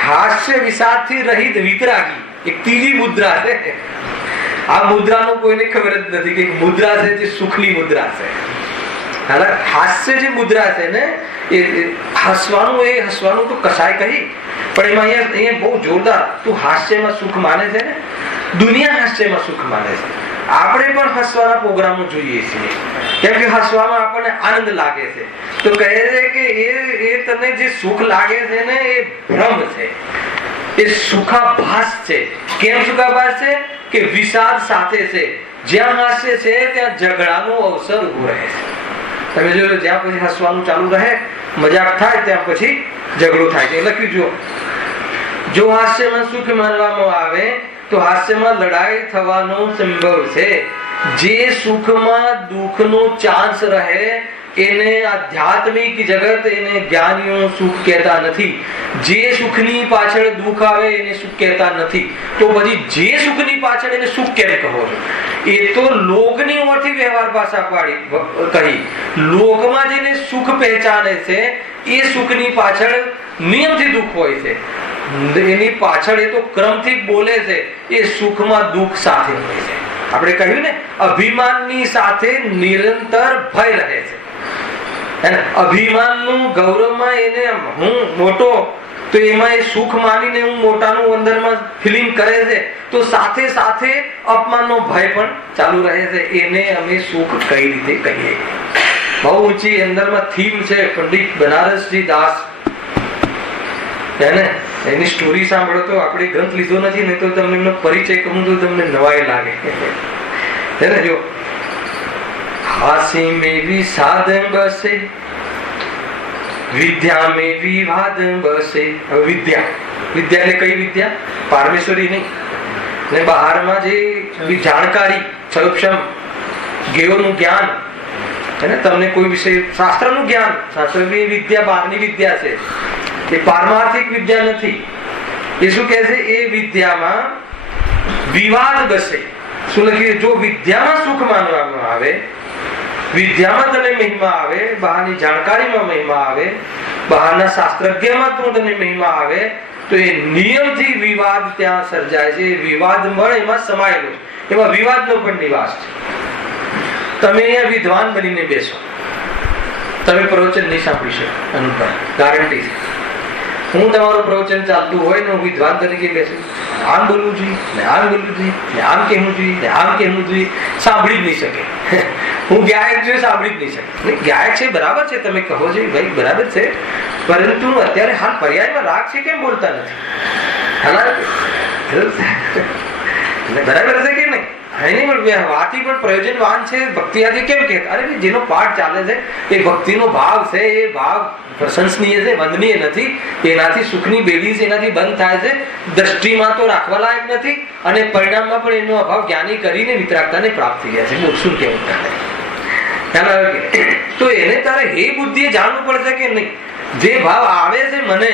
હાસ્ય વિષાદ થી રહિત વિતરાગી એક ત્રીજી મુદ્રા છે. આ મુદ્રાનો કોઈને ખબર જ નથી કે મુદ્રા છે જે સુખની મુદ્રા છે. હાસ્ય જે મુદ્રા છે ને એ હસવાનું તો કસાય કહી, પણ એમાં અહીંયા બહુ જોરદાર, તું હાસ્યમાં સુખ માને છે ને, દુનિયા હાસ્યમાં સુખ માને છે. આપણે પણ હસવાના પ્રોગ્રામો જોઈએ છીએ, કેમ કે હસવામાં આપણને આનંદ લાગે છે. તો કહે છે કે એ તને જે સુખ લાગે છે ને એ ભ્રમ છે, એ સુખાભાસ છે. કેમ સુખાભાસ છે? કે વિષાદ સાથે છે. જ્યાં હાસ્ય છે ત્યાં ઝઘડાનો અવસર ઉભો રહે છે. તમે જોયો, જ્યાં પછી હસવાનું ચાલુ રહે, મજાક થાય, ત્યાં પછી ઝઘડો થાય છે. લખ્યું જો હાસ્યમાં સુખ માનવામાં આવે તો હાસ્યમાં લડાઈ થવાનો સંભવ છે. જે સુખમાં દુઃખનો ચાન્સ રહે એને આધ્યાત્મિક જગત, એને જ્ઞાનીઓ સુખ કહેતા નથી. જે સુખની પાછળ દુઃખ આવે એને સુખ કહેતા નથી. તો પછી જે સુખની પાછળ એને સુખ કેમ કહો છો? એ તો લોકની ઓરથી વ્યવહાર ભાષા પાડી કહી. લોકમાં જેને સુખ પહેચાને છે એ સુખની પાછળ નિયમથી દુઃખ હોય છે. એની પાછળ એ તો ક્રમથી બોલે છે, એ સુખમાં દુઃખ સાથે હોય છે. આપણે કહ્યું ને, અભિમાનની સાથે નિરંતર ભય રહે છે. અભિમાનનું ગૌરવમાં એને હું મોટો, તો એમાં એ સુખ માનીને હું મોટાનું અંદરમાં ફિલિંગ કરે છે, તો સાથે સાથે અપમાનનો ભય પણ ચાલુ રહે છે. એને અમે સુખ કઈ રીતે કહીએ? બહુ ઊંચી અંદરમાં થીમ છે. પંડિત બનારસજી દાસ, એની સ્ટોરી સાંભળો તો, આપણે ગ્રંથ લીધો નથી ને તો તમને એમનો પરિચય કહું તો તમને નવાઈ લાગે. જો હાસી में विषाद बसे, विद्या में विवाद बसे. વિદ્યા એટલે કઈ વિદ્યા? પારમેશ્વરી નહીં. ને બહારમાં જે જાણકારી, સક્ષમ જ્ઞેયોનું જ્ઞાન, તમને કોઈ વિષય, શાસ્ત્રનું જ્ઞાન, શાસ્ત્રની વિદ્યા બહારની વિદ્યા છે, એ પારમાર્થિક વિદ્યા નથી. એ શું કહે છે? એ વિદ્યામાં વિવાદ બસે. શું લખ્યું? જો વિદ્યામાં સુખ માનવામાં આવે, વિદ્યામાં તને મહિમા આવે, બહારની જાણકારીમાં મહિમા આવે, બહારના શાસ્ત્રજ્ઞમાં તને મહિમા આવે, તો એ નિયમથી વિવાદ ત્યાં સર્જાય છે. વિવાદ મળે એમાં સમાયેલો છે, એમાં વિવાદનો પણ નિવાસ છે. તમે અહીંયા વિદ્વાન બનીને બેસો, તમે પ્રવચન નહીં સાંભળી શકો, અનુભવ ગારંટી છે. હું તમારું પ્રવચન ચાલતું હોય ને હું વિદ્વાન તરીકે બેસું, આમ બોલવું જોઈએ ને આમ બોલવું જોઈએ ને આમ કહેવું જોઈએ ને આમ કહેવું જોઈએ, સાંભળી જ નહીં શકે. હું ગાયક છું, સાંભળી જ નહીં શકે. ગાયક છે બરાબર છે, તમે કહો છો ભાઈ બરાબર છે, પરંતુ અત્યારે હાલ પર્યાયમાં રાગ છે, કેમ બોલતા નથી? બરાબર છે કે નહીં? વાથી પણ પ્રયોજનવાન છે. ભક્તિ આદિ કેમ કે અરે જેનો પાઠ ચાલે છે એ ભક્તિનો ભાવ છે, એ ભાવ પ્રશંસનીય છે, વંદનીય નથી. એનાથી સુખની બેલી છે, એનાથી બંધ થાય છે. દ્રષ્ટિમાં તો રાખવા લાયક નથી, અને પરિણામમાં પણ એનો અભાવ જ્ઞાની કરીને વિતરાગતાને પ્રાપ્ત થઈ જાય છે. બોલ શું કેવું તારે? તો એને તારે હે બુદ્ધિએ જાણવું પડશે કે નહીં, જે ભાવ આવે છે મને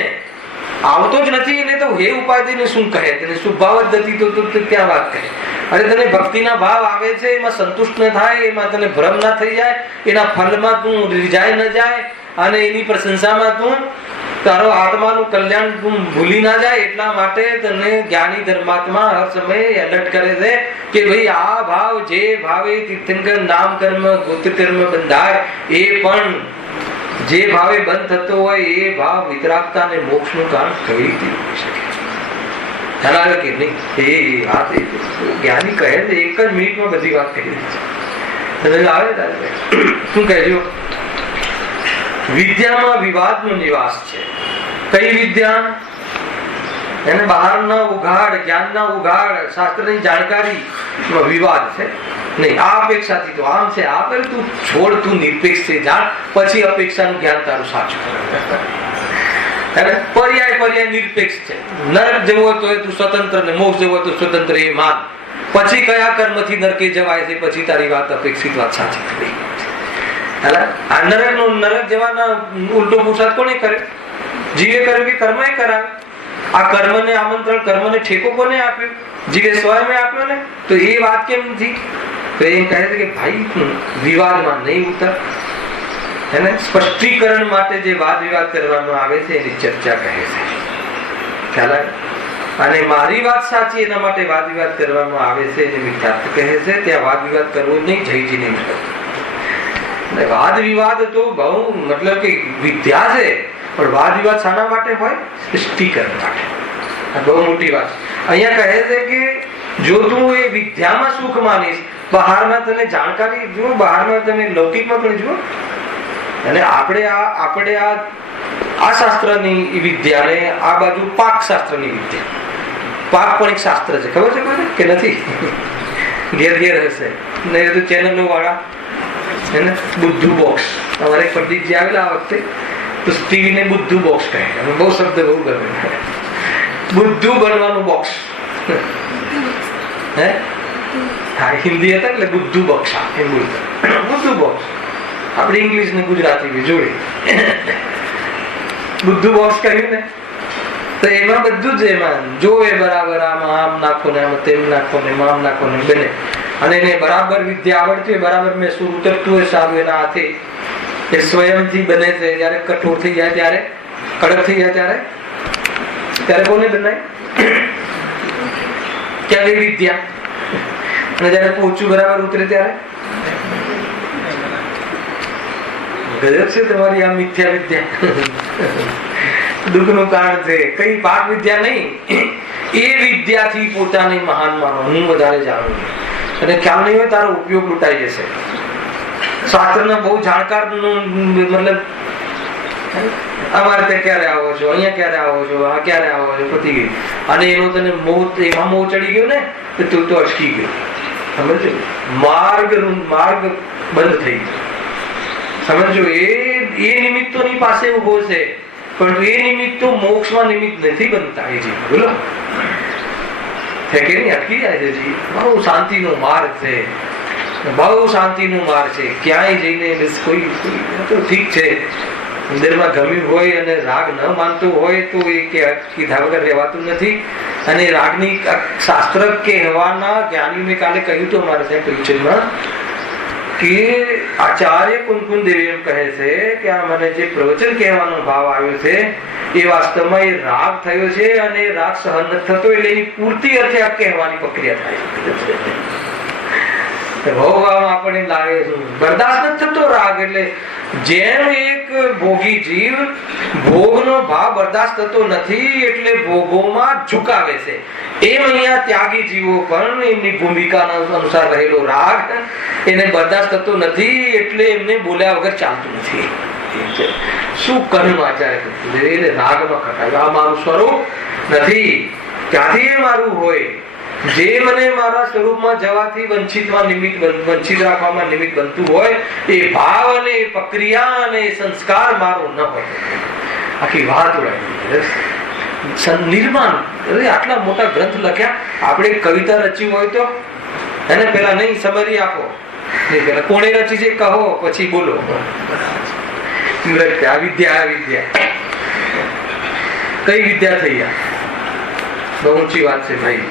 આવતો જ નથી, એને તો હે ઉપાધિને શું કહે? તેને શુભાવ જ નથી તો ત્યાં વાત કહે. અરે તને ભક્તિના ભાવ આવે છે, એમાં સંતુષ્ટ ન થાય, એમાં તને ભ્રમ ના થઈ જાય, એના ફલમાં તું રીઝાય ન જાય, અને એની પ્રશંસામાં તું તારો આત્માનું કલ્યાણ તું ભૂલી ના જાય, એટલા માટે તને જ્ઞાની ધર્માત્મા હર સમયે એલર્ટ કરે છે કે ભાઈ આ ભાવ જે ભાવે તીર્થંકર નામ કર્મ ગોત્ર કર્મ બંધાય, એ પણ જે ભાવે બંધ થતો હોય એ ભાવ વિતરાગતા અને મોક્ષનું કારણ કઈ રીતે હોઈ શકે? કે નહીં? એ વાત જ્ઞાની કહે છે, એક જ મિનિટમાં બધી વાત કહી છે. આવે શું કહેજો? વિદ્યામાં વિવાદનો નિવાસ છે. કઈ વિદ્યા? એને બહારના ઉઘાડ, જ્ઞાનના ઉઘાડ, શાસ્ત્રની જાણકારી વિવાદ છે નહીં. આ અપેક્ષાથી તો આમ છે, આ પર તું છોડ, તું નિરપેક્ષ છે, જાણ, પછી અપેક્ષાનું જ્ઞાન તારું સાચું. પર્યાય નિરપેક્ષ છે. નરક જવો તો તું સ્વતંત્ર, ને મોક્ષ જવો તો સ્વતંત્ર, એ માન. પછી કયા કર્મથી નરકે જવાય છે, પછી તારી વાત અપેક્ષિત વાત સાચી થઈ. આ નરક જવાના ઉલટો પુરુષાર્થ કોને કરે? જીવે કર્યો કે કર્મ એ કરાવે? આ કર્મને આમંત્રણ, કર્મને ઠેકો કોને આપ્યો? જીવે સ્વયં આપ્યો ને. તો એ વાત કેમ નથી? તો એમ કહે છે કે ભાઈ વિવાદમાં નહીં ઉતર. એને સ્પષ્ટીકરણ માટે જે વાદ વિવાદ કરવામાં આવે છે એની ચર્ચા કહે છે. ખ્યાલ આવે? અને મારી વાત સાચી એના માટે વાદ વિવાદ કરવામાં આવે છે એને મિથ્યાત્વ કહે છે. ત્યાં વાદ વિવાદ કરવો જ નહીં, જયજી નહીં. વાદ વિવાદ તો બહુ મતલબ કે વિદ્યા છે, પણ વાદ વિવાદ શાના માટે હોય? સ્પષ્ટીકરણ માટે. બહુ મોટી વાત. અહીંયા કહે છે કે જો તું એ વિદ્યામાં સુખ માનીશ, બહારમાં તને જાણકારી જુઓ, બહારમાં તમે લૌકિકમાં પણ જુઓ, અને આપણે આ શાસ્ત્રની વિદ્યાને આ બાજુ પાક શાસ્ત્રની વિદ્યા. પાક પણ એક શાસ્ત્ર છે, ખબર છે કોને કે નથી? ઘેર ઘેર હશે નહીં તો ચેનલો વાળા છે ને, બુદ્ધુ બોક્સ. અમારે પંડિતજી આવેલા આ વખતે, તો ટીવીને બુદ્ધુ બોક્સ કહે. બહુ શબ્દ બહુ ગમે, બુદ્ધુ બનવાનું બોક્સ. હે હા, હિન્દી હતા એટલે બુદ્ધુ બોક્સ એમ બોલતા. બુદ્ધુ બોક્સ આપણે ઇંગ્લિશ ને ગુજરાતી જોડે બુદ્ધુ બોક્સ કહ્યું ને, તો એમાં બધું જ એમાં જોવે બરાબર. આમાં આમ નાખો ને, આમાં તેમ નાખો ને, આમ નાખો ને બને. અને એને બરાબર વિદ્યા આવડતી હોય, બરાબર મેં શું ઉતરતું હોય સારું એના હાથે, એ સ્વયંથી બને છે. જયારે કઠોર થઈ જાય ત્યારે, કડક થઈ જાય ત્યારે કોને બનાય? ક્યાં ગઈ વિદ્યા? અને જયારે પોચું બરાબર ઉતરે ત્યારે ગજબ છે તમારી આ મિથ્યા વિદ્યા. દુઃખનું કારણ છે. કઈ પાક વિદ્યા નહીં, એ વિદ્યાથી પોતાને મહાન માનો. હું વધારે જાણું અને ખ્યાલ નહીં હોય તારો ઉપયોગ લૂંટાઈ જશે. શાસ્ત્રના બહુ જાણકાર મતલબ અમારે ત્યાં ક્યારે આવો છો, અહીંયા ક્યારે આવો છો, આ ક્યારે આવો છો, પતી ગઈ. અને એનો તને એમાં મોહ ચડી ગયો ને, તું તો અટકી ગયો. સમજો, માર્ગ બંધ થઈ ગયો. સમજો, એ નિમિત્તોની પાસે ઉભો છે, પણ એ નિમિત્તો મોક્ષમાં નિમિત્ત નથી બનતા. એ જી બોલો કે નહીં, અટકી જાય છે. જી બહુ શાંતિનો માર્ગ છે, બહુ શાંતિનો માર્ગ છે. ક્યાંય જઈને કોઈ તો ઠીક છે, અંદરમાં ગમ્યું હોય અને રાગ ન માનતો હોય તો એ કીધા વગર રહેવાતું નથી. અને રાગની શાસ્ત્ર કહેવાના જ્ઞાની મેં કાલે કહ્યું તો અમારા સાહેબ પરિચયમાં કે આચાર્ય કુંકુમ દેવી એમ કહે છે કે આ મને જે પ્રવચન કહેવાનો ભાવ આવ્યો છે એ વાસ્તવમાં એ રાગ થયો છે, અને રાગ સહન નથી થતો એટલે એની પૂર્તિ અર્થે આ કહેવાની પ્રક્રિયા થાય છે. આપણને લાગે છે બરદાસ્ત નથી થતો રાગ. એટલે જેમ એક ભોગી જીવ ભોગનો ભાવ બરદાસ્ત થતો નથી એટલે ભોગોમાં ઝુકાવે છે, એમ અહીંયા ત્યાગી જીવો પણ એમની ભૂમિકાના અનુસાર રહેલો રાગ એને બરદાસ્ત થતો નથી એટલે એમને બોલ્યા વગર ચાલતું નથી. શું કર્મ આચાર્ય એટલે રાગમાં કટાયું. આ મારું સ્વરૂપ નથી, ક્યાંથી એ મારું હોય? જે મને મારા સ્વરૂપમાં જવાથી વંચિત રાખવામાં નિમિત્ત બનતું હોય એ ભાવ અને પ્રક્રિયા અને સંસ્કાર મારો ન હોય. આખી વાત ઉડાવી નિર્માણ. આટલા મોટા ગ્રંથ લખ્યા. આપણે કવિતા રચી હોય તો એને પેલા નહીં સમરી આપો, પેલા કોણે રચી છે કહો, પછી બોલો. આ વિદ્યા કઈ વિદ્યા થઈ? બહુ ઊંચી વાત છે ભાઈ.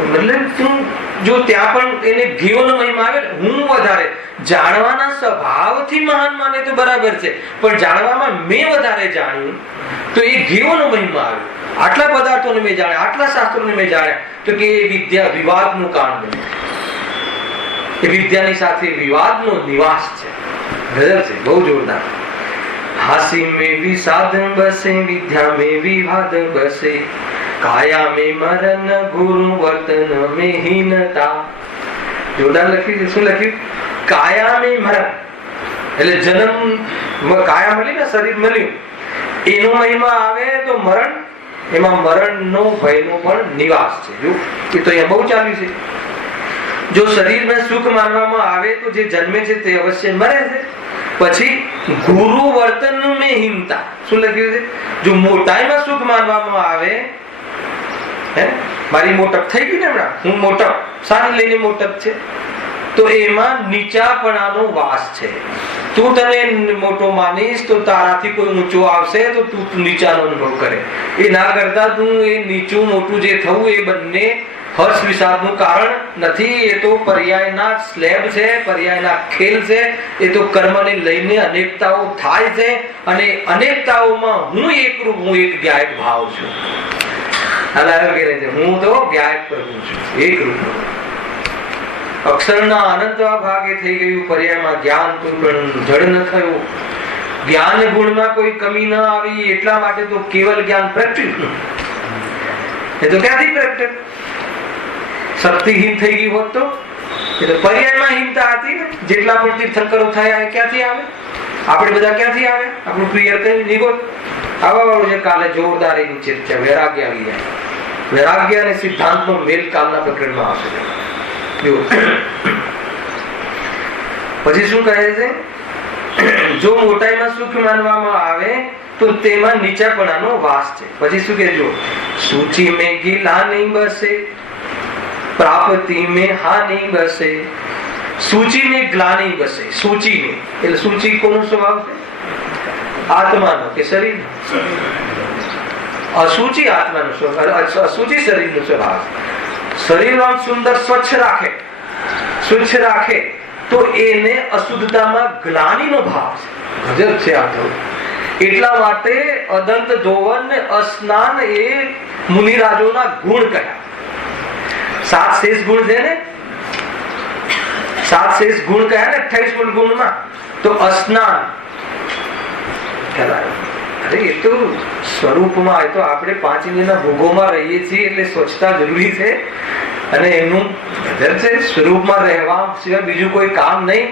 મતલબ તું જો ત્યાં પણ એને ઘીઓનો મહિમા આવે, હું વધારે જાણવાના સ્વભાવથી મહાન માને તો બરાબર છે, પણ જાણવામાં મેં વધારે જાણ્યું તો એ ઘીઓનો મહિમા આવે. આટલા પદાર્થોને મેં જાણ્યા, આટલા શાસ્ત્રોને મેં જાણ્યા, તો કે એ વિદ્યા વિવાદનું કારણ બને. એ વિદ્યાની સાથે વિવાદનો નિવાસ છે. ગજબ છે, બહુ જોરદાર. હાસી में विषाद बसे, विद्या में विवाद बसे, काया में मरण, गुरु वर्तन में हीनता. જોરદાર લખ્યું છે. શું લખ્યું? કાયા में મરણ એટલે જન્મ, કાયા મળી ને, શરીર મળ્યું, એનો મહિમા આવે તો મરણ, એમાં મરણનો ભયનો પણ નિવાસ છે. જો એ તો અહીંયા બહુ ચાલ્યું છે. જો શરીરમાં સુખ માનવામાં આવે તો જે જન્મે છે તે અવશ્ય મરે છે. પછી ગુરુ વર્તન મેં હીનતા. શું લખ્યું છે? જો મોટાઈમાં સુખ માનવામાં આવે, મારી મોટપ થઈ ગઈ ને હમણાં, હું મોટપ સારી લઈને મોટપ છે, તો એમાં નીચાપણાનો વાસ છે. તું તને મોટો માનીશ તો તારાથી કોઈ ઊંચો આવશે તો તું નીચાનો અનુભવ કરે. એ ના કરતા તું એ નીચું મોટું જે થવું એ બંને હર્ષ વિષાદનું કારણ નથી. એ તો પર્યાયના સ્લેબ છે, પર્યાયના ખેલ છે. એ તો કર્મને લઈને અનેકતાઓ થાય છે, અને અનેકતાઓમાં હું એકરૂપ, હું એક જ્ઞાયક ભાવ છું. હું તો જ્ઞાયક પ્રભુ છું, એક રૂપ. અક્ષરના અનંતવા ભાગે થઈ ગયું, પર્યાયમાં જ્ઞાન કોઈ પણ જડ ન થયું, જ્ઞાન ગુણમાં કોઈ કમી ન આવી, એટલા માટે તો કેવલ જ્ઞાન પ્રગટ્યું. એ તો ક્યાંથી પ્રગટે? શક્તિહીન થઈ ગઈ હોત તો એ તો પર્યાયમાં હીનતા હતી ને. જેટલા પણ તીર્થંકરો થયા એ ક્યાંથી આવે? આપણે બધા ક્યાંથી આવે? આપણું પ્રિય કઈ નિગોત આવા વાળું છે. કાલે જોરદાર એની ચર્ચા, વૈરાગ્ય આવી જાય. વૈરાગ્ય અને સિદ્ધાંતનો મેલ કાલના પ્રકરણમાં આવશે. પછી શું કહે છે? જો મોટાઈમાં સુખ માનવામાં આવે તો તેમાં નીચાપણાનો વાસ છે. પછી શું કહેજો? સૂચિ મેં ગીલા નહીં બસે, પ્રાપ્તિ મેં હાનિ બસે, સૂચિ ને ગ્લાની બસે. સૂચિ ને એટલે સૂચિ કોનો સ્વભાવ છે? આત્માનો કે શરીરનો? અસૂચિ આત્માનો સ્વભાવ, અસૂચિ શરીરનો સ્વભાવ. શરીર સુંદર સ્વચ્છ રાખે, સ્વચ્છ રાખે તો એને અશુદ્ધતામાં ગ્લાનિનો ભાવ છે. ગજબ છે આ તો. એટલા માટે અદંત ધોવન ને અસ્નાન એ મુનિરાજોના ગુણ કયા. 7 શેષ ગુણ છે ને, 7 શેષ ગુણ કયા ને 28 ગુણમાં. તો અસ્નાન કહેવાય. અરે એ તો સ્વરૂપમાં, એ તો આપણે 5 ઇન્દ્રિયના ભોગોમાં રહીએ છીએ એટલે સ્વચ્છતા જરૂરી છે. અને એનું છે સ્વરૂપમાં રહેવા સિવાય બીજું કોઈ કામ નહીં.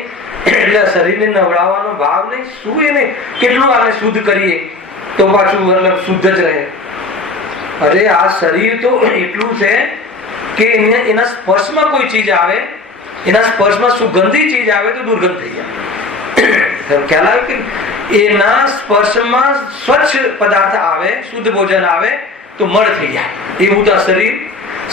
એટલે શરીરને નવડાવવાનો ભાવ નહીં. શું એને કેટલું આને શુદ્ધ કરીએ તો પાછું મતલબ શુદ્ધ જ રહે. અરે આ શરીર તો એટલું છે કે એના સ્પર્શમાં કોઈ ચીજ આવે, એના સ્પર્શમાં સુગંધી ચીજ આવે તો દુર્ગંધ થઈ જાય. ખ્યાલ આવે કે એના સ્પર્શમાં સ્વચ્છ પદાર્થ આવે, શુદ્ધ ભોજન આવે તો મળ થઈ જાય. એવું તો શરીર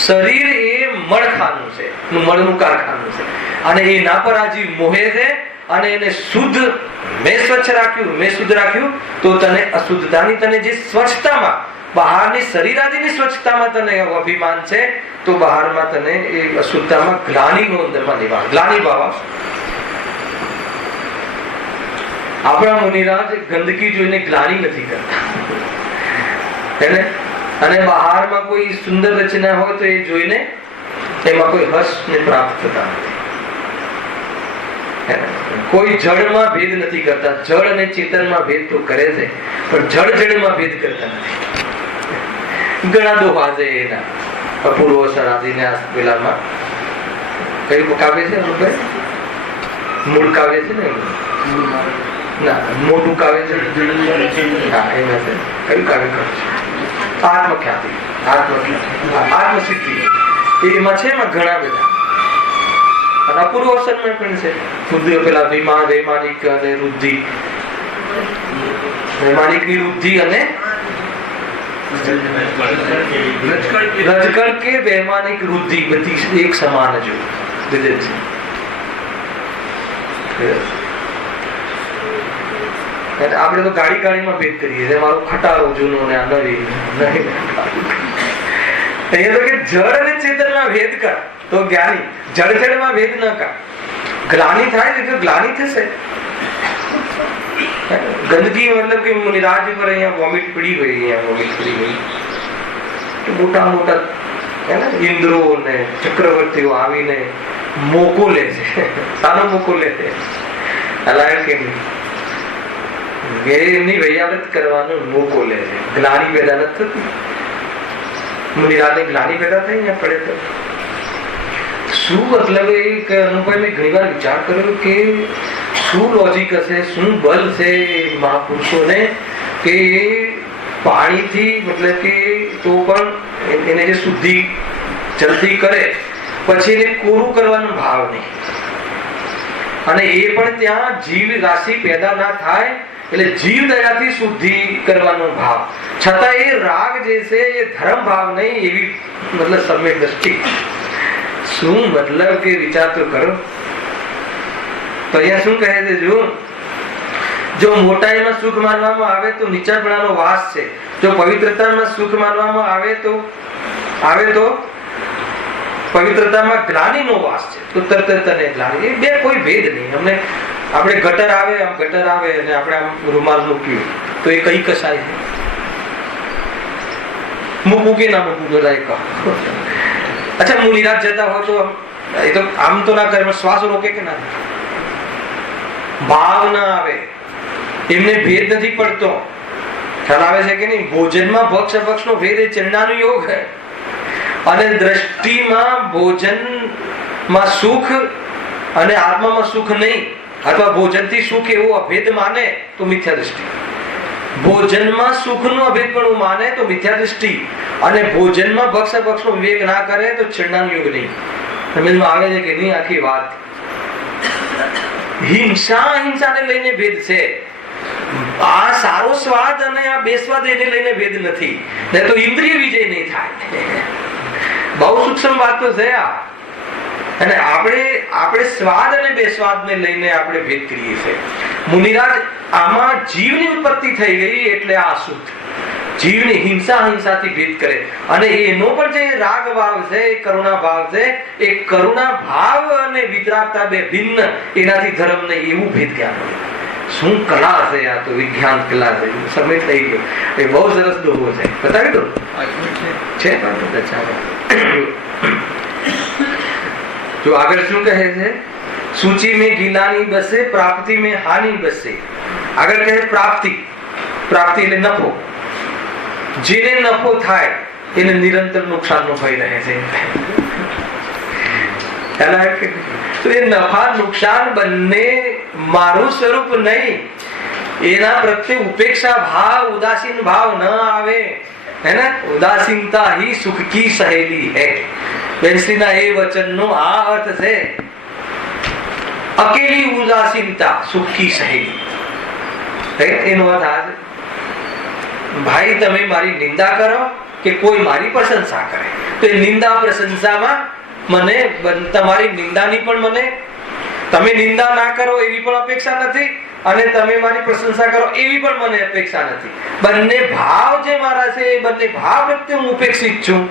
શરીર એ મળખાનું છે, મળનું કારખાનું છે. અને એના પર આ જીવ મોહે છે અને એને શુદ્ધ મેં સ્વચ્છ રાખ્યું, મેં શુદ્ધ રાખ્યું તો તને અશુદ્ધતાની, તને જે સ્વચ્છતામાં બહારની શરીરાદિની સ્વચ્છતામાં તને અભિમાન છે તો બહારમાં તને એ અશુદ્ધતામાં ગ્લાનિનો અંદરમાં નિવારણ, ગ્લાનિ ભાવ. આપણા મુનિરાજ ગંદકી જોઈને ગ્લાનિ નથી કરતા એને. અને બહારમાં કોઈ સુંદર રચના હોય તો એ જોઈને એમાં કોઈ હર્ષને પ્રાપ્ત થતા નથી. કોઈ જળમાં ભેદ નથી કરતા. જળ અને ચેતનમાં ભેદ તો કરે છે પણ જળ જળમાં ભેદ કરતા નથી. ઘણા દોહા છે એના. અપૂર્વ સરાધીને પેલામાં કયું કાવ્ય છે? મૂળ કાવ્ય છે ને, ના મોટું કાવ્ય છે. હા એમાં છે. કયું કાવ્ય છે? આત્મખ્યાતિ, આત્મસિદ્ધિ. એમાં છે, એમાં ઘણા બધા. અને અપૂર્વ અવસરમાં પણ છે. બુદ્ધિ પેલા વૈમાનિક અને રુદ્ધિ, વૈમાનિકની રુદ્ધિ અને રજકણ કે વૈમાનિક રુદ્ધિ બધી એક સમાન જ હોય. આપણે તો ગાડી ગાડીમાં ભેદ કરીએ છીએ. મારો ખટારો જૂનો ને આ નવી. અહીંયા તો કે જળ અને ચેતનમાં ભેદ કર તો જ્ઞાની, જળ જળમાં ભેદ ન કર. ગ્લાનિ થાય તો ગ્લાનિ થશે. ગંદકી મતલબ કે મુનિરાજ પર અહીંયા વોમિટ પડી ગઈ, અહીંયા વોમિટ પડી ગઈ. મોટા મોટા ઇન્દ્રો ને ચક્રવર્તીઓ આવીને મોકો લે છે. સાનો મોકો લે છે? હલાય કે એમની વૈયાવત કરવાનો મોકો લે છે. ગ્લાનિ પેદા નથી થતી. મુનિરાજને ગ્લાનિ પેદા થઈ અહીંયા પડે તો શું મતલબ? એક અનુભવ મેં ઘણી વાર વિચાર કર્યો કે શું લોજિક હશે, શું બલ છે મહાપુરુષોને કે પાણીથી મતલબ કે તો પણ એને જે શુદ્ધિ જલ્દી કરે પછી એને કોરું કરવાનો ભાવ નહીં. અને એ પણ ત્યાં જીવ રાશિ પેદા ના થાય એટલે જીવ દયાથી શુદ્ધિ કરવાનો ભાવ. છતાં એ રાગ જે છે એ ધર્મ ભાવ નહીં, એવી મતલબ સમ્યક દ્રષ્ટિ. શું મતલબ કે વિચાર તો કરો. તો અહીંયા શું કહે છે? જો મોટાઈમાં સુખ માનવામાં આવે તો નીચાપણાનો વાસ છે. જો પવિત્રતામાં સુખ માનવામાં આવે તો પવિત્રતામાં ગ્લાનિનો વાસ છે. તો તરત તને ગ્લાનિ, એ બે કોઈ ભેદ નહીં. અમને આપણે ગટર આવે, આમ ગટર આવે અને આપણે આમ રૂમાલ મૂક્યું તો એ કઈ કસાય છે? મૂકવું કે ના મૂકવું બધા એક. અચ્છા મુનિરાજ જતા હોય તો એ તો આમ તો ના કરે, શ્વાસ રોકે કે ના, ભાવ ના આવે, એમને ભેદ નથી પડતો. ખ્યાલ આવે છે કે નહીં? ભોજનમાં ભક્ષ અભક્ષ નો ભેદ એ ચંડાનો યોગ છે. અને દ્રષ્ટિમાં ભોજનમાં સુખ અને આત્મામાં સુખ નહીં, અથવા ભોજનથી સુખ એવું અભેદ માને તો મિથ્યા દ્રષ્ટિ. ભોજનમાં સુખનું અભેદપણું માને તો મિથ્યા દ્રષ્ટિ, અને ભોજનમાં ભક્ષ અભક્ષ નો વિવેક ના કરે તો ચંડાનો યોગ નહીં. સમજમાં આવે છે કે નહીં આખી વાત? હિંસાને લઈને ભેદ છે. આ સારો સ્વાદ અને આ બેસ્વાદ એને લઈને ભેદ નથી, નહીં તો ઇન્દ્રિય વિજય નહીં થાય. બહુ સૂક્ષ્મ વાત તો છે આ. અને આપણે સ્વાદ અને બેસ્વાદને લઈને આપણે ભેદ કરીએ છીએ. મુનિરાજ, આમાં જીવની ઉત્પત્તિ થઈ ગઈ એટલે આ અશુદ્ધ. જીવની હિંસાથી ભેદ કરે, અને એનો પણ જે રાગ ભાવ છે, કરુણા ભાવ છે, એ કરુણા ભાવ અને વિતરાગતા બે ભિન્ન, એનાથી ધર્મ નહીં, એવું ભેદ જ્ઞાન હોય. શું કલા છે આ તો, વિજ્ઞાન કલા છે. સમય થઈ ગયો. એ બહુ સરસ દોહો છે, બતાવી દો છે. જો આગળ શું કહે છે? સૂચિ में ગિલાની બસે, પ્રાપ્તિ में હાનિ બસે. આગળ કહે પ્રાપ્તિ. પ્રાપ્તિ એટલે નફો. જેને નફો થાય એને નિરંતર નુકસાન નો ભય રહે છે. તો એ નફા નુકસાન બંને મારું સ્વરૂપ નહીં, એના પ્રત્યે ઉપેક્ષા ભાવ, ઉદાસીન ભાવ ન આવે. है ना? उदासीनता ही सुख की सहेली है. બેન્સીના એ વચનનો આ અર્થ છે. અકેલી ઉદાસીનતા સુખ की સહેલી. એનો અર્થ આ છે, ભાઈ તમે મારી નિંદા કરો કે કોઈ મારી પ્રશંસા કરે, તો એ નિંદા પ્રશંસામાં મને, તમારી નિંદાની પણ મને, તમે નિંદા ના કરો એવી પણ અપેક્ષા નથી, અને તમે મારી પ્રશંસા કરો એવી પણ મને અપેક્ષા નથી. બંને ભાવ જે મારા છે એ બંને ભાવ પ્રત્યે હું ઉપેક્ષિત છું.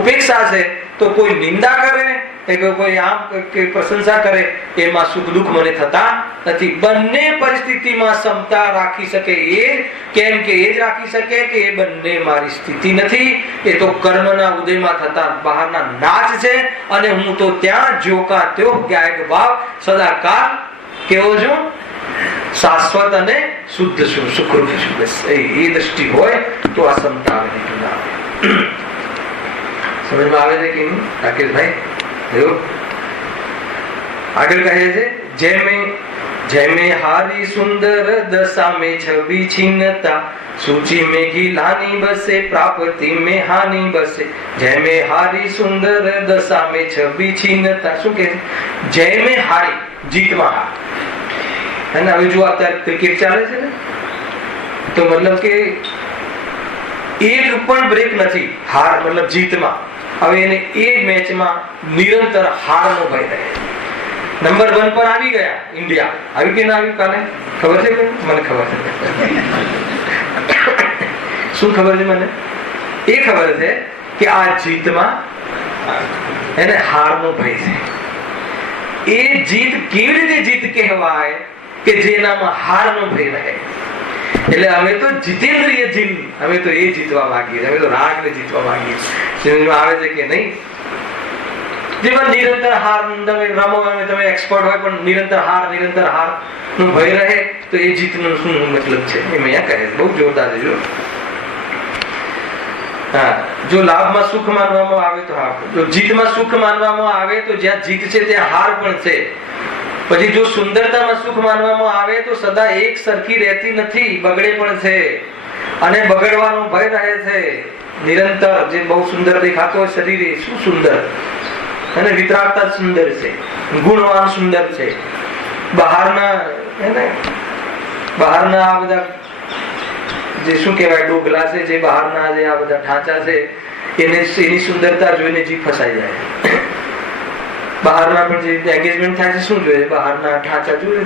ઉપેક્ષા છે તો કોઈ નિંદા કરે કે કોઈ આમ કે પ્રશંસા કરે, એમાં સુખ દુઃખ મને થતા નથી. બંને પરિસ્થિતિમાં સમતા રાખી શકે એ, કેમ કે એ જ રાખી શકે કે એ બંને મારી સ્થિતિ નથી. એ તો કર્મના ઉદયમાં થતા બહારના નાચ છે, અને હું તો ત્યાં જ્યોકા ત્યો ગાયક ભાવ સદાકાળ કેવો છું, શાશ્વત અને શુદ્ધ છું, સુખરૂપ છું. બસ એ દ્રષ્ટિ હોય તો આ સમતા આવે. સમજમાં આવે છે કે નહીં રાકેશભાઈ? આગળ કહે છે, जय में हारी सुंदर दशा में छवि छीनता, सूची में घिलानी बसे, प्राप्ति में हानि बसे. जय में हारी सुंदर दशा में छवि छीनता. શું કે જય में हारी, જીતમાં હાર. હે ને? હવે જો અત્યારે ક્રિકેટ ચાલે છે ને, તો મતલબ કે એક પણ બ્રેક નથી હાર, મતલબ જીતમાં. હવે એને એ મેચમાં નિરંતર હારનો ભય રહે. નંબર 1 પર આવી ગયા ઇન્ડિયા. આવી કે ના આવી કાલે? ખબર છે? મને ખબર છે. શું ખબર છે મને? એ ખબર છે કે આ જીતમાં એને હારનો ભય છે. એ જીત કેવી રીતે જીત કહેવાય કે જેનામાં હારનો ભય રહે. એટલે અમે તો જીતેન્દ્રિય જીત, અમે તો એ જીતવા માંગીએ, અમે તો રાગને જીતવા માંગીએ. સમજમાં આવે છે કે નહીં? જેમાં નિરંતર હાર, તમે રમો, તમે એક્સપર્ટ હોય પણ નિરંતર હાર નો ભય રહે, તો એ જીતનો શું મતલબ છે? એમ અહીંયા કહે છે. બહુ જોરદાર છે. જો લાભમાં સુખ માનવામાં આવે તો હા, જો જીતમાં સુખ માનવામાં આવે તો જ્યાં જીત છે ત્યાં હાર પણ છે. પછી જો સુંદરતામાં સુખ માનવામાં આવે તો સદા એક સરખી રહેતી નથી, બગડે પણ છે, અને બગડવાનો ભય રહે છે નિરંતર. જે બહુ સુંદર દેખાતો હોય શરીર, શું સુંદર, અને વિતરાગતા સુંદર છે, ગુણવાન સુંદર છે. બહારના આ બધા જે શું કહેવાય ડોગલા છે, જે બહારના જે આ બધા ઢાંચા છે, એની સુંદરતા જોઈને જીભ ફસાઈ જાય. બહારના પણ જે એંગેજમેન્ટ થાય છે, શું જોઈએ? બહારના ઢાંચા જોઈએ,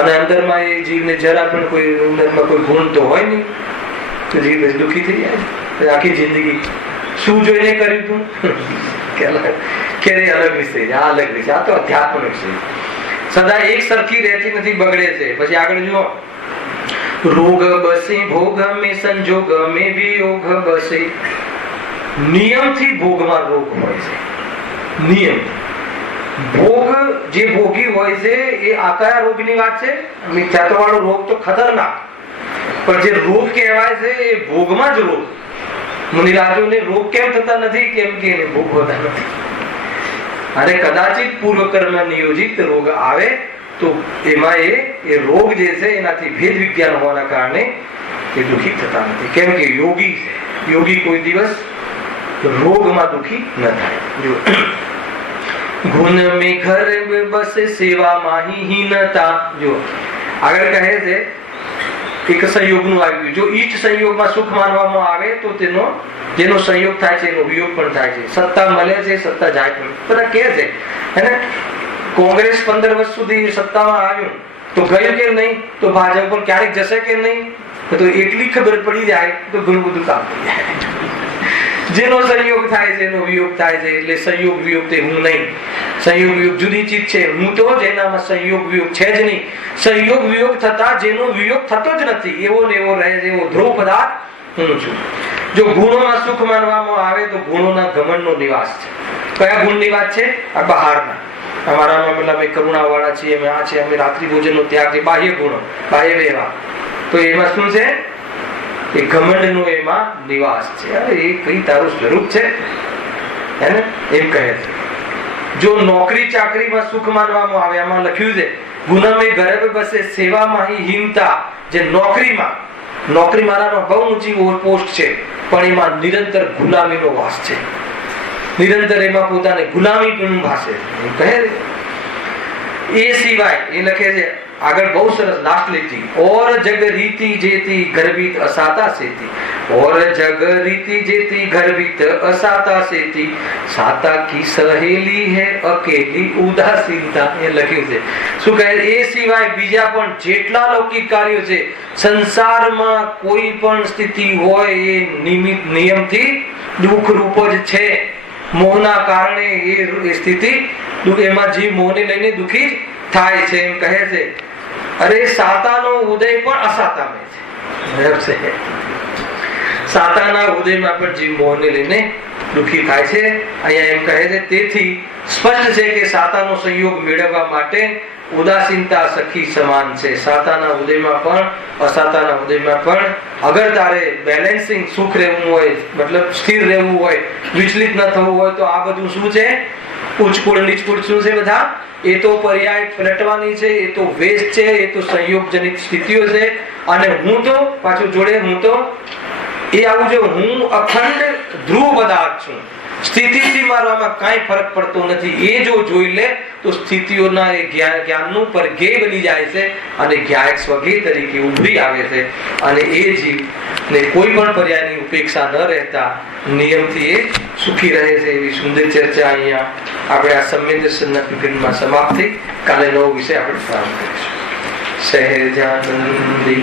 અને અંદરમાં એ જીવને જરા પણ કોઈ અંદરમાં કોઈ ગુણ તો હોય નહીં, તો જીવ દુઃખી થઈ જાય. આખી જિંદગી શું જોઈને કર્યું તું કે અલગ વિષય, આ અલગ વિષય, આ તો અધ્યાત્મ વિષય. સદા એક સરખી રહેતી નથી, બગડે છે. પછી આગળ જુઓ, રોગ બસે ભોગ में संजोग में वियोग बसे. નિયમથી ભોગમાં રોગ હોય છે. નિયમ ભોગ જે ભોગી હોય છે એ આ કયા રોગની વાત છે? મિથ્યાત્વ વાળો રોગ તો ખતરનાક, પણ જે રોગ કહેવાય છે એ ભોગમાં જ રોગ. મુનિરાજોને રોગ કેમ થતા નથી? કેમ કે એને ભોગ હોતા નથી. અને કદાચિત પૂર્વ કર્મ નિયોજિત રોગ આવે તો એમાં એ રોગ જે છે એનાથી ભેદ વિજ્ઞાન હોવાના કારણે એ દુઃખી થતા નથી. કેમ કે યોગી છે. યોગી કોઈ દિવસ રોગમાં દુઃખી ન થાય. ગુણ में घर बस सेवा माही हीनता. જો આગળ કહે છે એક સંયોગનું આવ્યું. જો ઈષ્ટ સંયોગમાં સુખ માનવામાં આવે તો જેનો સંયોગ થાય છે એનો વિયોગ પણ થાય છે. સત્તા મળે છે, સત્તા જાય પણ. બધા કહે છે હે ને, કોંગ્રેસ 15 વર્ષ સુધી સત્તામાં આવ્યું તો ગયું કે નહીં, તો ભાજપ પણ ક્યારેક જશે કે નહીં, તો એટલી ખબર પડી જાય તો ઘણું બધું કામ થઈ જાય. જેનો સંયોગ થાય છે એનો વિયોગ થાય છે. એટલે સંયોગ વિયોગ તે હું નહીં. સંયોગ વિયોગ જુદી ચીજ છે. હું તો જેનામાં સંયોગ વિયોગ છે જ નહીં. સંયોગ વિયોગ થતા જેનો વિયોગ થતો જ નથી એવો ને એવો રહે છે, એવો ધ્રુવ પદાર્થ હું છું. જો ગુણોમાં સુખ માનવામાં આવે તો ગુણોના ઘમંડનો નિવાસ છે. કયા ગુણની વાત છે? આ બહારના. અમારામાં મતલબ અમે કરુણા વાળા છીએ, અમે આ છે, અમે રાત્રિ ભોજનનો ત્યાગ છે, બાહ્ય ગુણો, બાહ્ય વ્યવહાર. તો એમાં શું છે? એ ઘમંડનો એમાં નિવાસ છે. અરે એ કઈ તારું સ્વરૂપ છે હે ને, એમ કહે છે. જો નોકરી ચાકરીમાં સુખ માનવામાં આવે, આમાં લખ્યું છે ગુણમે ગર્ભ બસે સેવામાં હીનતા. જે નોકરી મારામાં બહુ ઊંચી પોસ્ટ છે પણ એમાં નિરંતર ગુલામીનો વાસ છે. નિરંતર એમાં પોતાને ગુલામી પણ ભાસે કહે. એ સિવાય એ લખે છે આગળ બહુ સરસ લાસ્ટ લીટી, ઓર જગ રીતિ જેતી ગર્વિત અસાતા સેતી. ઓર જગ રીતિ જેતી ગર્વિત અસાતા સેતી. સાતા કી સહેલી હે અકેલી ઉદાસીનતા. એ લખ્યું છે. શું કહે? એ સિવાય બીજા પણ જેટલા લૌકિક કાર્યો છે સંસારમાં કોઈ પણ સ્થિતિ હોય એ નિયમથી દુઃખ રૂપ જ છે. મોહના કારણે એ સ્થિતિ એમાં જીવ મોહને લઈને દુઃખી થાય છે. એમ કહે છે. અરે સાતાનો ઉદય પણ અસાતામાં છે. સાતાના ઉદયમાં પણ જીવ મોહને લઈને દુઃખી થાય છે. અહીંયા એમ કહે છે તેથી સ્પષ્ટ છે કે સાતાનો સંયોગ મેળવવા માટે ઉદાસીનતા સખી સમાન છે. સાતાના ઉદયમાં પણ અસાતાના ઉદયમાં પણ અગર તારે બેલેન્સિંગ સુખ રહેવું હોય, મતલબ સ્થિર રહેવું હોય, વિચલિત ન થવું હોય તો આ બધું શું છે? ઉચ્ચકુળ નીચકુળ શું છે? બધા એ તો પર્યાય પલટવાની છે, એ તો વેશ છે, એ તો સંયોગજનિત સ્થિતિઓ છે. અને હું તો પાછું જોડે હું તો એ આવું જો હું અખંડ ધ્રુવ પદાર્થ છું. સ્થિતિથી મારવામાં કાંઈ ફરક પડતો નથી. એ જો જોઈ લે તો સ્થિતિઓના એ જ્ઞાનનું પરગેય બની જાય છે અને જ્ઞાયક સ્વગેય તરીકે ઉભરી આવે છે. અને એ જીવને કોઈ પણ પર્યાયની ઉપેક્ષા ન રહેતા નિયમથી એ સુખી રહે છે. એવી સુંદર ચર્ચા અહીંયા આપણે આ સમ્ય દર્શનના ટિફિનમાં સમાપ્ત થઈ. કાલે નવો વિષય આપણે પ્રારંભ કરીશું. સહેજાનંદી